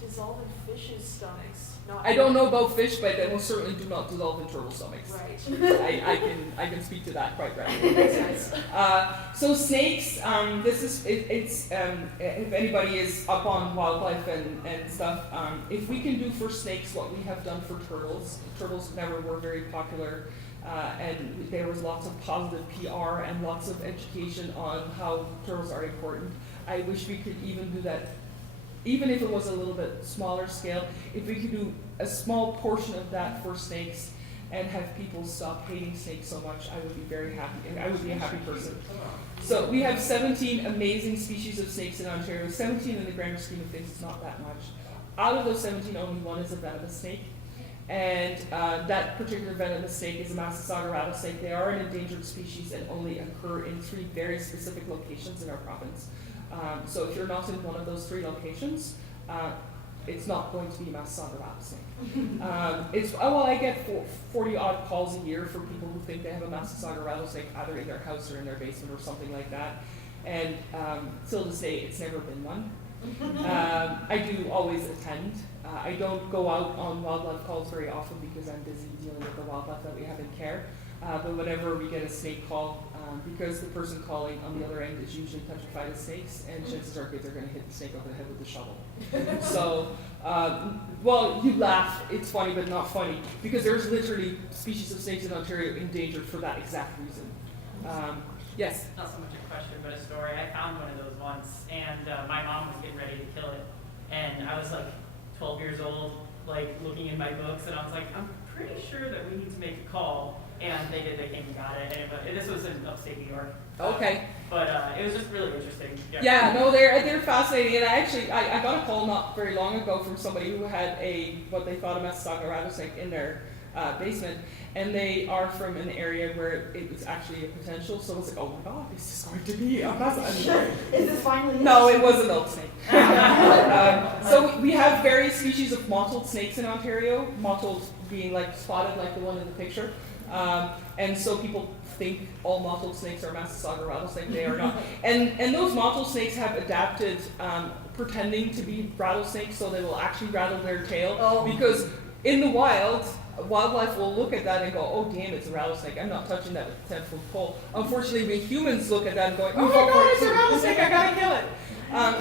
dissolve in fish's stomachs. Not I don't know about fish, but they most certainly do not dissolve in turtle stomachs. Right. I can speak to that quite readily. So snakes. If anybody is up on wildlife and stuff, if we can do for snakes what we have done for turtles. Turtles never were very popular. And there was lots of positive PR and lots of education on how turtles are important. I wish we could even do that, even if it was a little bit smaller scale. If we could do a small portion of that for snakes and have people stop hating snakes so much, I would be very happy. And I would be a happy person. So we have 17 amazing species of snakes in Ontario. 17 in the grander scheme of things is not that much. Out of those 17, only one is a venomous snake. And that particular venomous snake is a Massasauga rattlesnake. They are an endangered species and only occur in 3 very specific locations in our province. So if you're not in one of those 3 locations, it's not going to be a Massasauga rattlesnake. I get 40 odd calls a year for people who think they have a Massasauga rattlesnake either in their house or in their basement or something like that. And till this day, it's never been one. I do always attend. I don't go out on wildlife calls very often because I'm busy dealing with the wildlife that we have in care. But whenever we get a snake call, because the person calling on the other end is usually petrified of snakes, and chances are good they're going to hit the snake over the head with the shovel. So, you laugh, it's funny but not funny, because there's literally species of snakes in Ontario endangered for that exact reason. Yes? Not so much a question, but a story. I found one of those once, and my mom was getting ready to kill it. And I was like 12 years old, like looking in my books, and I was like, I'm pretty sure that we need to make a call. And they did, they came and got it. And this was in upstate New York. Okay. But it was just really interesting. Yeah, no, they're fascinating. And I got a call not very long ago from somebody who had what they thought a Massasauga rattlesnake in their basement. And they are from an area where it was actually a potential. So it's like, oh my God, this is going to be a Massasauga. Is this finally? No, it was an elk snake. So we have various species of mottled snakes in Ontario. Mottled being like spotted, like the one in the picture. And so people think all mottled snakes are Massasauga rattlesnake. They are not. And those mottled snakes have adapted pretending to be rattlesnakes, so they will actually rattle their tail. Because in the wild, wildlife will look at that and go, oh damn, it's a rattlesnake. I'm not touching that with a 10-foot pole. Unfortunately, we humans look at that and go, oh my God, it's a rattlesnake, I gotta kill it.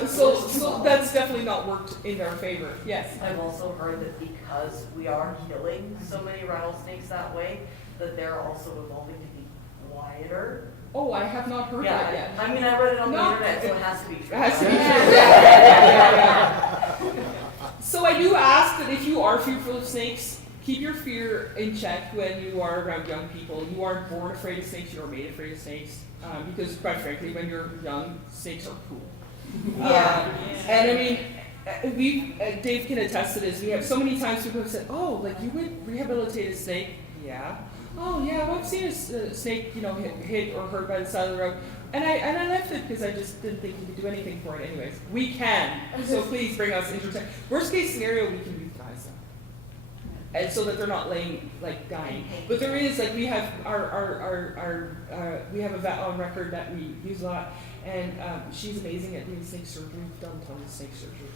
So that's definitely not worked in our favor. Yes? I've also heard that because we are killing so many rattlesnakes that way, that they're also evolving to be quieter. Oh, I have not heard that yet. I mean, I read it on the internet, so it has to be true. It has to be true. Yeah. So I do ask that if you are fearful of snakes, keep your fear in check when you are around young people. You aren't born afraid of snakes, you are made afraid of snakes. Because quite frankly, when you're young, snakes are cool. And I mean, Dave can attest to this. We have so many times people have said, "Oh, like you would rehabilitate a snake?" Yeah. Oh yeah, well, I've seen a snake, hit or hurt by the side of the road, and I left it because I just didn't think we could do anything for it. Anyways, we can. So please bring us entertainment. Worst case scenario, we can euthanize them, and so that they're not laying like dying. But there is like we have we have a vet on record that we use a lot, and she's amazing at doing snake surgery. We've done tons of snake surgery.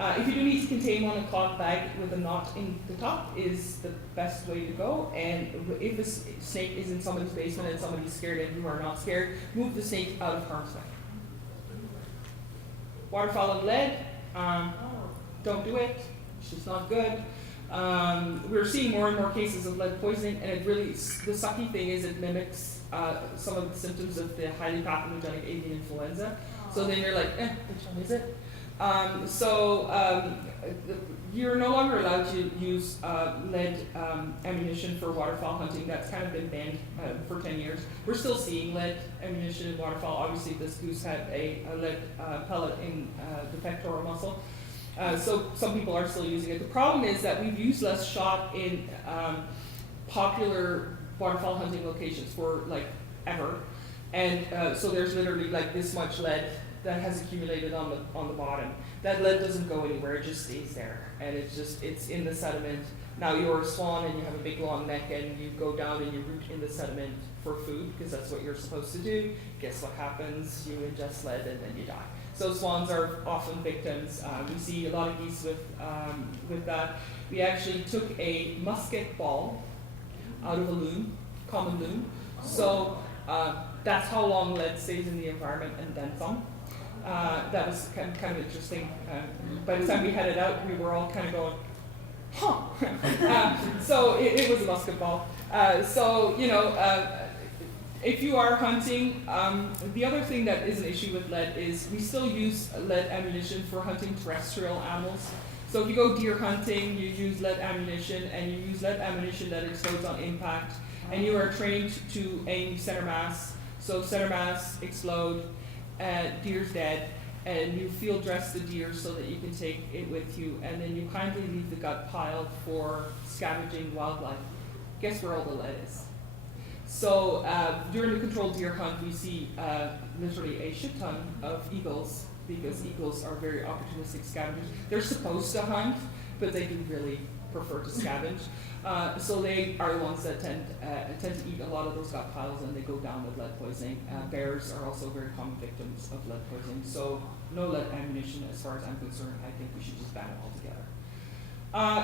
If you do need to contain one, a cloth bag with a knot in the top is the best way to go. And if a snake is in somebody's basement and somebody's scared and you are not scared, move the snake out of harm's way. Waterfowl and lead, don't do it. It's just not good. We're seeing more and more cases of lead poisoning, and it really, the sucky thing is it mimics some of the symptoms of the highly pathogenic avian influenza. So then you're like, which one is it? You're no longer allowed to use lead ammunition for waterfowl hunting. That's kind of been banned for 10 years. We're still seeing lead ammunition in waterfowl. Obviously, this goose had a lead pellet in the pectoral muscle. So some people are still using it. The problem is that we've used less shot in popular waterfowl hunting locations for like ever. And so there's literally like this much lead that has accumulated on the bottom. That lead doesn't go anywhere, it just stays there. And it's in the sediment. Now you're a swan and you have a big long neck and you go down and you root in the sediment for food because that's what you're supposed to do. Guess what happens? You ingest lead and then you die. So swans are often victims. We see a lot of geese with that. We actually took a musket ball out of a loon, common loon. So that's how long lead stays in the environment and then some. That was kind of interesting. By the time we had it out, we were all kind of going, huh. So it was a musket ball. If you are hunting, the other thing that is an issue with lead is we still use lead ammunition for hunting terrestrial animals. So if you go deer hunting, you use lead ammunition, and you use lead ammunition that explodes on impact, and you are trained to aim center mass. So center mass, explode, deer's dead, and you field dress the deer so that you can take it with you, and then you kindly leave the gut piled for scavenging wildlife. Guess where all the lead is? So during the controlled deer hunt, we see literally a shit ton of eagles, because eagles are very opportunistic scavengers. They're supposed to hunt, but they do really prefer to scavenge. So they are the ones that tend to eat a lot of those gut piles, and they go down with lead poisoning. Bears are also very common victims of lead poisoning. So no lead ammunition as far as I'm concerned. I think we should just ban it altogether.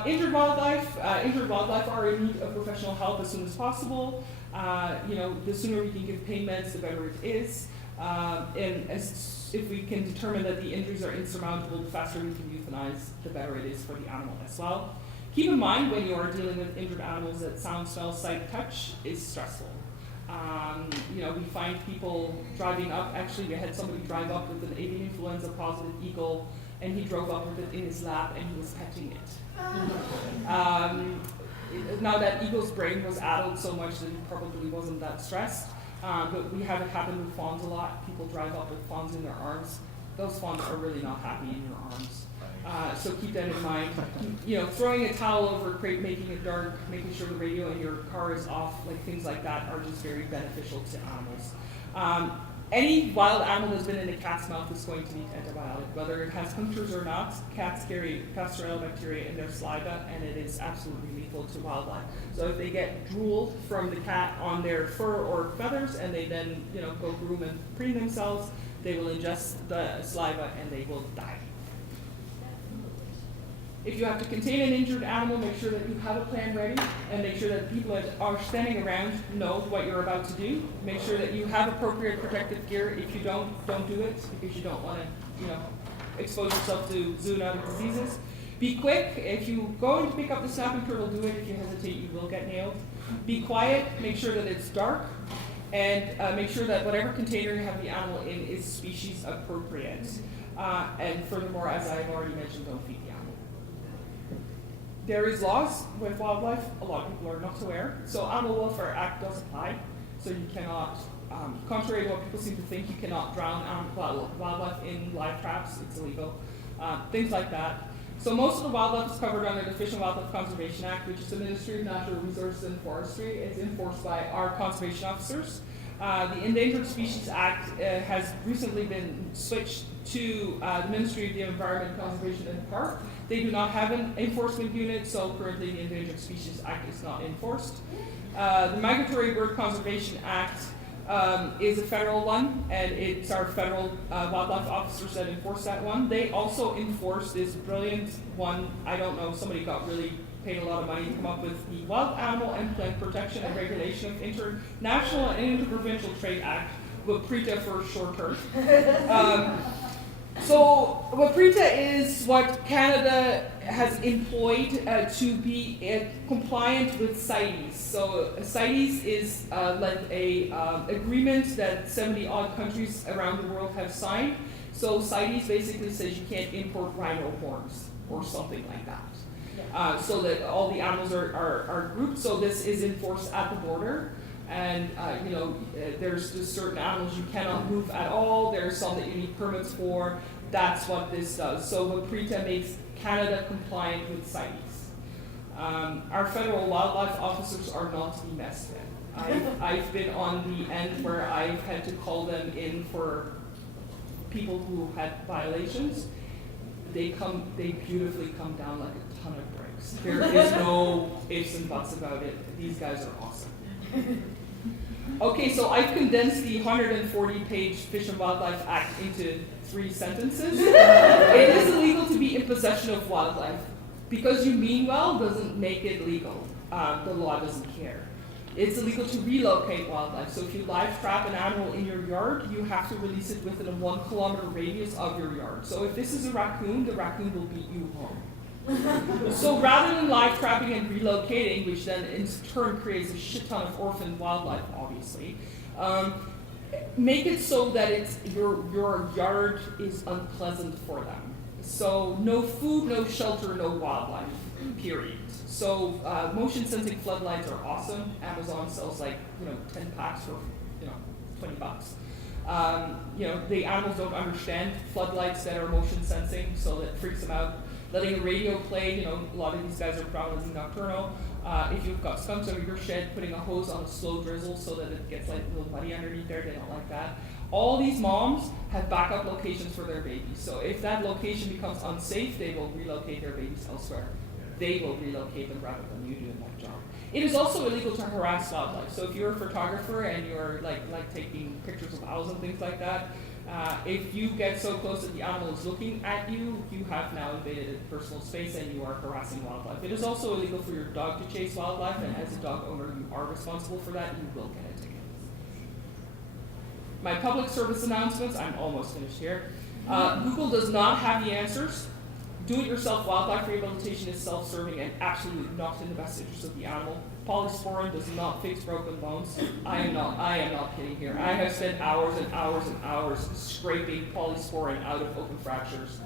Injured wildlife are in need of professional help as soon as possible. The sooner we can give pain meds, the better it is. And if we can determine that the injuries are insurmountable, the faster we can euthanize, the better it is for the animal as well. Keep in mind when you are dealing with injured animals that sound, smell, sight, touch is stressful. We find people driving up. Actually, we had somebody drive up with an avian influenza positive eagle, and he drove up with it in his lap, and he was petting it. Now that eagle's brain was addled so much that he probably wasn't that stressed, but we have it happen with fawns a lot. People drive up with fawns in their arms. Those fawns are really not happy in your arms. So keep that in mind. Throwing a towel over a crate, making it dark, making sure the radio in your car is off, like things like that are just very beneficial to animals. Any wild animal that's been in a cat's mouth is going to need antibiotic, whether it has punctures or not. Cats carry Pasteurella bacteria in their saliva, and it is absolutely lethal to wildlife. So if they get drool from the cat on their fur or feathers, and they then go groom and preen themselves, they will ingest the saliva and they will die. If you have to contain an injured animal, make sure that you have a plan ready, and make sure that people that are standing around know what you're about to do. Make sure that you have appropriate protective gear. If you don't do it, because you don't want to, expose yourself to zoonotic diseases. Be quick. If you go to pick up the snapping turtle, do it. If you hesitate, you will get nailed. Be quiet. Make sure that it's dark, and make sure that whatever container you have the animal in is species appropriate. And furthermore, as I've already mentioned, don't feed the animal. there is laws with wildlife. A lot of people are not aware. So Animal Welfare Act does apply. So you cannot, contrary to what people seem to think, you cannot drown wildlife in live traps. It's illegal. Things like that. So most of the wildlife is covered under the Fish and Wildlife Conservation Act, which is the Ministry of Natural Resources and Forestry. It's enforced by our conservation officers. The Endangered Species Act has recently been switched to the Ministry of the Environment, Conservation and Park. They do not have an enforcement unit, so currently the Endangered Species Act is not enforced. The Migratory Bird Conservation Act is a federal one, and it's our federal wildlife officers that enforce that one. They also enforce this brilliant one. I don't know, somebody got really paid a lot of money to come up with the Wild Animal and Plant Protection and Regulation of International and Interprovincial Trade Act, WPRITA for shorter. So WPRITA is what Canada has employed to be compliant with CITES. So CITES is like a agreement that 70 odd countries around the world have signed. So CITES basically says you can't import rhino horns or something like that. So that all the animals are grouped. So this is enforced at the border. And there's just certain animals you cannot move at all. There's some that you need permits for. That's what this does. So WPRITA makes Canada compliant with CITES. Our federal wildlife officers are not to be messed with. I've been on the end where I've had to call them in for people who had violations. They beautifully come down like a ton of bricks. There is no ifs and buts about it. These guys are awesome. Okay, so I've condensed the 140-page Fish and Wildlife Act into 3 sentences. It is illegal to be in possession of wildlife. Because you mean well doesn't make it legal. The law doesn't care. It's illegal to relocate wildlife. So if you live trap an animal in your yard, you have to release it within a 1 kilometer radius of your yard. So if this is a raccoon, the raccoon will beat you home. So rather than live trapping and relocating, which then in turn creates a shit ton of orphan wildlife, obviously, make it so that your yard is unpleasant for them. So no food, no shelter, no wildlife, period. So motion sensing floodlights are awesome. Amazon sells 10 packs for $20. The animals don't understand floodlights that are motion sensing, so that freaks them out. Letting a radio play, a lot of these guys are predominantly nocturnal. If you've got skunks under your shed, putting a hose on a slow drizzle so that it gets a little muddy underneath there, they don't like that. All these moms have backup locations for their babies. So if that location becomes unsafe, they will relocate their babies elsewhere. They will relocate them rather than you doing that job. It is also illegal to harass wildlife. So if you're a photographer and you're like taking pictures of owls and things like that, if you get so close that the animal is looking at you, you have now invaded personal space and you are harassing wildlife. It is also illegal for your dog to chase wildlife, and as a dog owner, you are responsible for that. You will get a ticket. My public service announcements, I'm almost finished here. Google does not have the answers. Do-it-yourself wildlife rehabilitation is self-serving and absolutely not in the best interest of the animal. Polysporin does not fix broken bones. I am not kidding here. I have spent hours and hours and hours scraping polysporin out of open fractures.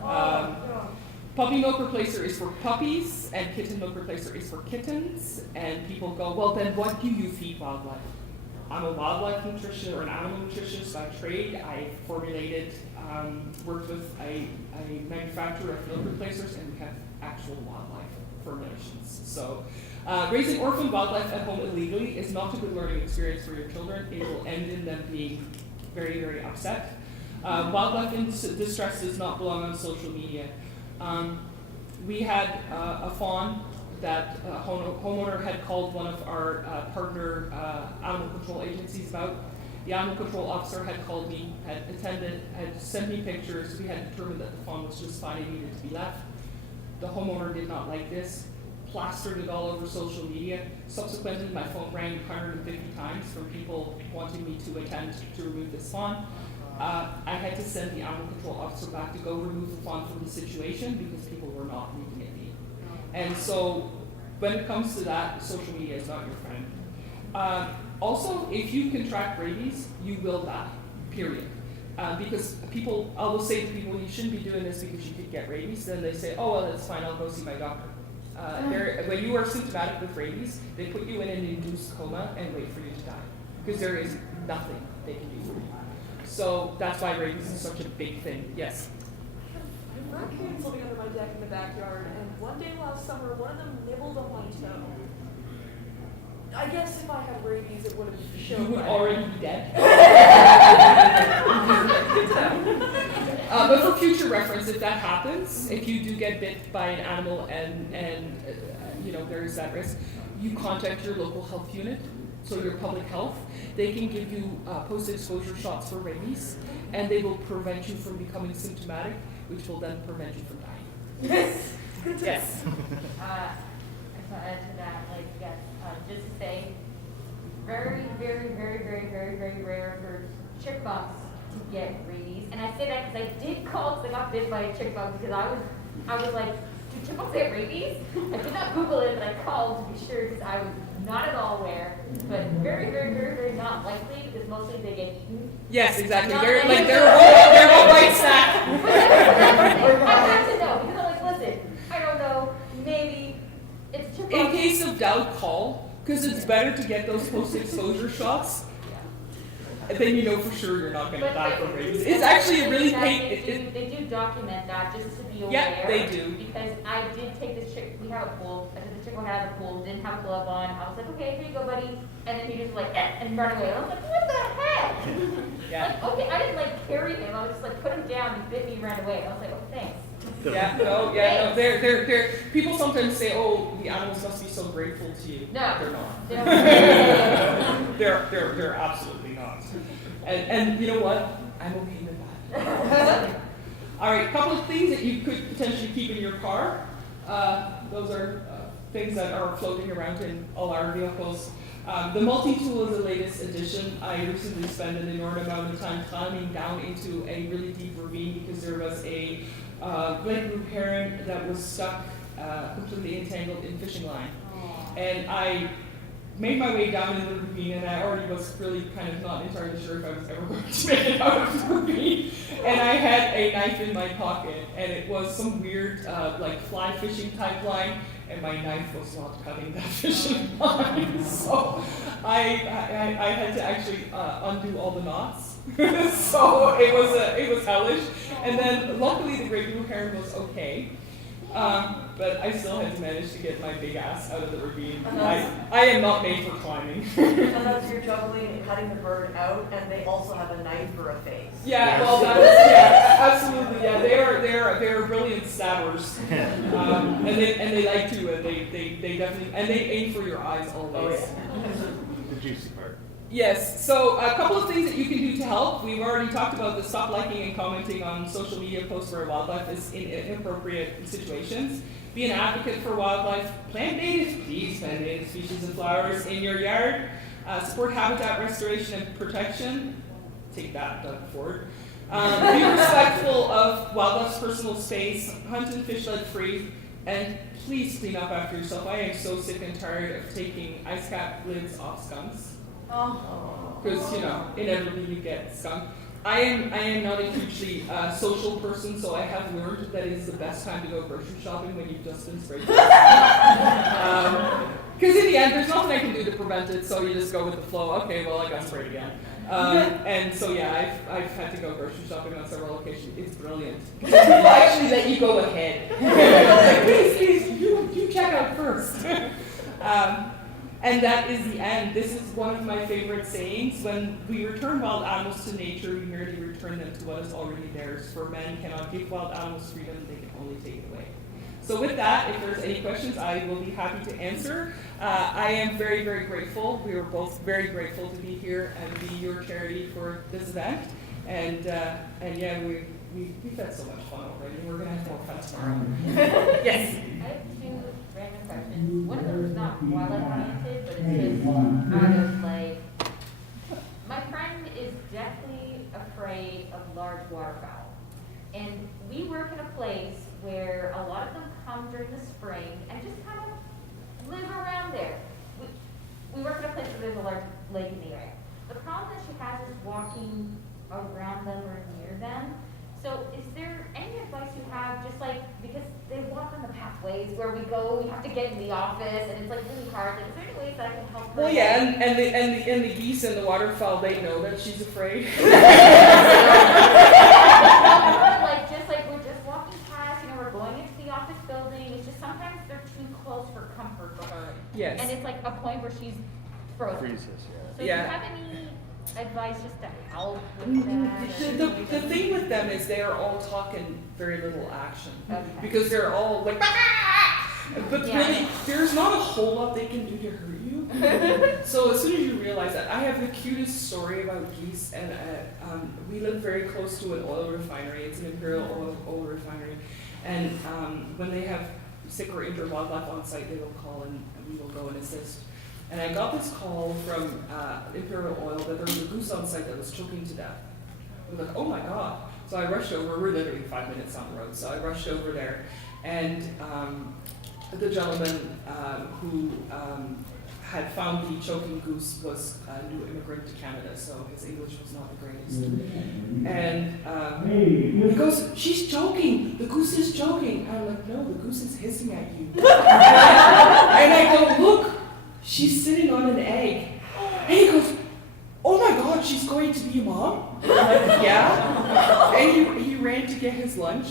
Puppy milk replacer is for puppies, and kitten milk replacer is for kittens. And people go, well, then what do you feed wildlife? I'm a wildlife nutritionist or an animal nutritionist by trade. I formulated, worked with a manufacturer of milk replacers, and we have actual wildlife formulations. So raising orphan wildlife at home illegally is not a good learning experience for your children. It will end in them being very, very upset. Wildlife in distress does not belong on social media. We had a fawn that a homeowner had called one of our partner animal control agencies about. The animal control officer had called me, had attended, had sent me pictures. We had determined that the fawn was just fine and needed to be left. The homeowner did not like this, plastered it all over social media. Subsequently, my phone rang 150 times from people wanting me to attend to remove this fawn. I had to send the animal control officer back to go remove the fawn from the situation because people were not looking at me. And so when it comes to that, social media is not your friend. Also, if you contract rabies, you will die, period. Because I will say to people, you shouldn't be doing this because you could get rabies. Then they say, oh, well, that's fine, I'll go see my doctor. When you are symptomatic with rabies, they put you in an induced coma and wait for you to die because there is nothing they can do for you. So that's why rabies is such a big thing. Yes. I have raccoons living under my deck in the backyard, and one day last summer, one of them nibbled on my toe. I guess if I had rabies, it would have shown. You would by already be dead. But for future reference, if that happens, if you do get bit by an animal and there is that risk, you contact your local health unit, so your public health. They can give you post-exposure shots for rabies, and they will prevent you from becoming symptomatic, which will then prevent you from dying. Yes. I just want to add to that, yes, just to say, very, very, very, very, very, very rare for chickbugs to get rabies. And I say that because I did call because I got bit by a chickbug because I was like, do chickbugs get rabies? I did not Google it, but I called to be sure because I was not at all aware, but very, very, very, very not likely because mostly they get eaten. Yes, exactly. Not They're many a white sack. I have to know because I'm like, listen, I don't know, maybe it's chickbug. In case of doubt, call, because it's better to get those post-exposure shots. And then you know for sure you're not going to die from rabies. It's actually a really pain. They do document that just to be aware. Yeah, they do. Because I did take this chick. We have a pool. I took the chick who had the pool. Didn't have a glove on. I was like, okay, here you go, buddy. And then he just and run away. I was like, what the heck? Yeah. Okay, I didn't carry him. I was just put him down. He bit me, ran away. I was like, oh, thanks. No. They're people sometimes say, oh, the animals must be so grateful to you. No, they're not. They're They're absolutely not. And you know what? I'm okay with that. All right, a couple of things that you could potentially keep in your car. Those are things that are floating around in all our vehicles. The multi-tool is the latest addition. I recently spent an inordinate amount of time climbing down into a really deep ravine because there was a red blue heron that was stuck completely entangled in fishing line. And I made my way down into the ravine, and I already was really kind of not entirely sure if I was ever going to make it out of the ravine. And I had a knife in my pocket, and it was some weird fly fishing type line, and my knife was not cutting that fishing line. So I had to actually undo all the knots. So it was hellish. And then luckily the great blue heron was okay. But I still had to manage to get my big ass out of the ravine. I am not made for climbing. Sometimes you're juggling and cutting the bird out, and they also have a knife for a face. Yeah, well, absolutely. Yeah, they're brilliant stabbers, and they like to, and they definitely, and they aim for your eyes always. The juicy part. Yes, so a couple of things that you can do to help. We've already talked about the stop liking and commenting on social media posts where wildlife is in inappropriate situations. Be an advocate for wildlife. Plant native species and flowers in your yard. Support habitat restoration and protection. Take that, Doug Ford. Be respectful of wildlife's personal space. Hunt and fish lead free. And please clean up after yourself. I am so sick and tired of taking ice cap lids off skunks. Because, inevitably you get skunk. I am not a hugely social person, so I have learned that it is the best time to go grocery shopping when you've just been sprayed. Because in the end, there's nothing I can do to prevent it, so you just go with the flow. Okay, well, I got sprayed again. And so, yeah, I've had to go grocery shopping on several occasions. It's brilliant. People actually let you go ahead. Like, please, you check out first. And that is the end. This is one of my favorite sayings. When we return wild animals to nature, we merely return them to what is already theirs. For men cannot give wild animals freedom, they can only take it away. So with that, if there's any questions, I will be happy to answer. I am very, very grateful. We are both very grateful to be here and be your charity for this event. And yeah, we've had so much fun already. We're going to have more fun tomorrow. Yes? I have two random questions. One of them is not wildlife oriented, but it's just out of my friend is deathly afraid of large waterfowl. And we work in a place where a lot of them come during the spring and just kind of live around there. We work in a place where there's a large lake in the area. The problem that she has is walking around them or near them. So is there any advice you have, just like, because they walk on the pathways where we go, we have to get in the office, and it's like really hard, like, is there any ways that I can help her? Well, yeah, and the geese and the waterfowl, they know that she's afraid. Like, just like, we're just walking past, we're going into the office building, it's just sometimes they're too close for comfort for her. Yes. And it's like a point where she's frozen. Freezes, So Yeah. do you have any advice just to help with that? The thing with them is they are all talking very little action. Okay. Because they're all like, but Yeah. really, there's not a whole lot they can do to hurt you. So as soon as you realize that, I have the cutest story about geese, and we live very close to an oil refinery. It's an imperial oil refinery, and when they have sick or injured wildlife on site, they will call and we will go and assist. And I got this call from Imperial Oil that there was a goose on site that was choking to death. I was like, oh my God. So I rushed over, we're literally 5 minutes down the road, so I rushed over there. And the gentleman who had found the choking goose was a new immigrant to Canada, so his English was not the greatest. And he goes, she's choking, the goose is choking. I'm like, no, the goose is hissing at you. And I go, look, she's sitting on an egg. And he goes, oh my God, she's going to be a mom? I'm like, yeah. And he ran to get his lunch,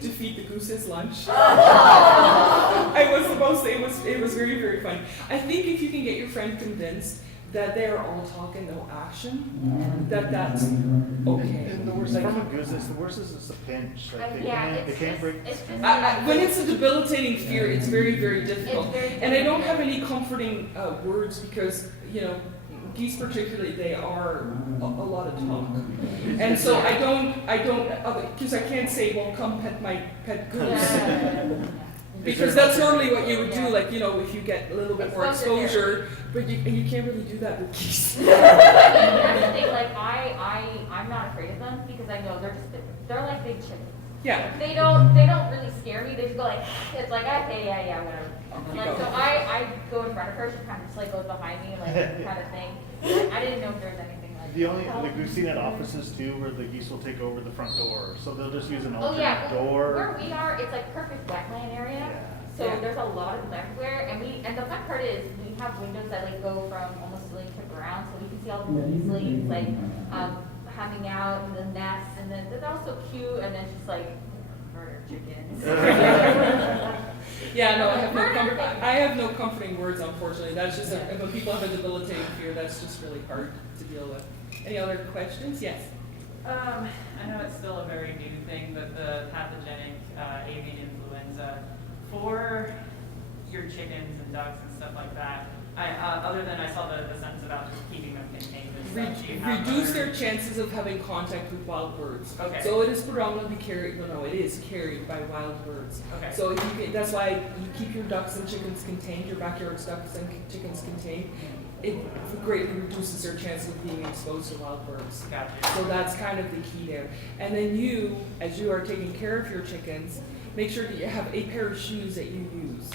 to feed the goose his lunch. I was supposed to, it was very, very fun. I think if you can get your friend convinced that they are all talk and no action, that's okay. And the worst from a goose is the worst is it's a pinch. Like they can't break. When it's a debilitating fear, it's very, very difficult. And I don't have any comforting words because, geese particularly, they are a lot of talk. And so I don't, because I can't say, well, come pet my pet goose. Because that's normally what you would do, like, if you get a little bit more exposure, but you can't really do that with geese. That's the thing, like, I'm not afraid of them because I know they're like big chickens. Yeah. They don't really scare me, they just go like, it's like, okay, yeah, whatever. Like, so I go in front of her, she kind of just like goes behind me, like, kind of thing. I didn't know if there was anything like The goose seen at offices too, where the geese will take over the front door, so they'll just use an alternate door. Where we are, it's like perfect wetland area. So there's a lot of them everywhere, and the fun part is we have windows that like go from almost ceiling to ground, so we can see all the geese like hanging out in the nests, and then they're also cute, and then just like murder chickens. Yeah, no, I have no comforting words, unfortunately. That's just when people have a debilitating fear, that's just really hard to deal with. Any other questions? Yes. I know it's still a very new thing, but the pathogenic avian influenza for your chickens and ducks and stuff like that. Other than I saw the sentence about just keeping them contained and stuff. Reduce their chances of having contact with wild birds. Okay. So it is predominantly carried. Well, no, it is carried by wild birds. Okay. So that's why you keep your ducks and chickens contained. Your backyard ducks and chickens contained. It greatly reduces their chance of being exposed to wild birds. Gotcha. So that's kind of the key there. And then you, as you are taking care of your chickens, make sure that you have a pair of shoes that you use,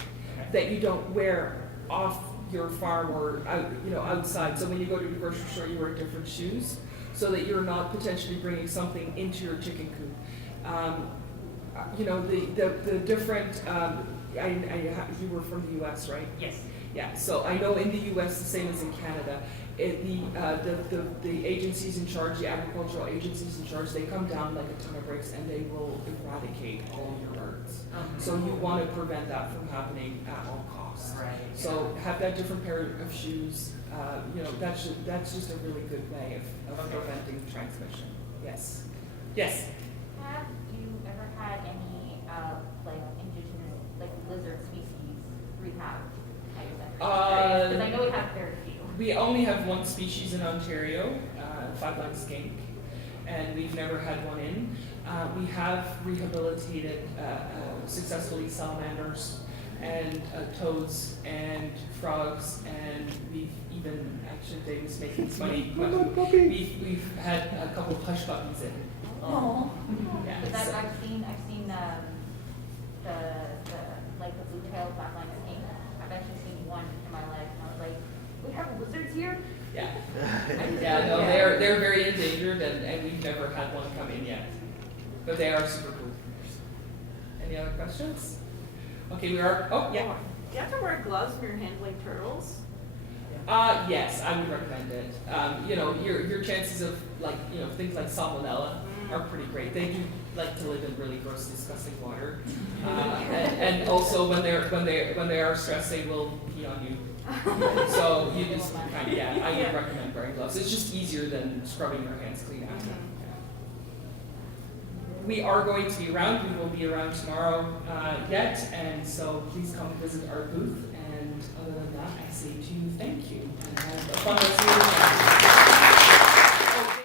that you don't wear off your farm or out, outside. So when you go to the grocery store, you wear different shoes, so that you're not potentially bringing something into your chicken coop. The different. You were from the U.S., right? Yes. Yeah, so I know in the U.S. the same as in Canada, the agencies in charge, the agricultural agencies in charge, they come down like a ton of bricks and they will eradicate all your birds. So you want to prevent that from happening at all costs. Right. So have that different pair of shoes. That's just a really good way of preventing transmission. Yes. Yes. Have you ever had any indigenous lizard species rehab? Because I know we have very few. We only have one species in Ontario, five-line skink, and we've never had one in. We have rehabilitated successfully salamanders and toads and frogs, and we've even, actually Dave was making this funny, we've had a couple of hush puppies in. Oh. Yeah, Because so- I've seen the blue-tailed flatline skink. I've actually seen one in my life, and I was like, we have lizards here? Yeah. Yeah, no, they're very endangered, and we've never had one come in yet. but they are super cool critters. Any other questions? Okay, we are. Oh yeah. Do you have to wear gloves when you're handling turtles? Yes, I would recommend it. Your chances of things like salmonella are pretty great. They do like to live in really gross, disgusting water, and also when they are stressed, they will pee on you. So you just I would recommend wearing gloves. It's just easier than scrubbing your hands clean after. We are going to be around. We will be around tomorrow yet, and so please come visit our booth. And other than that,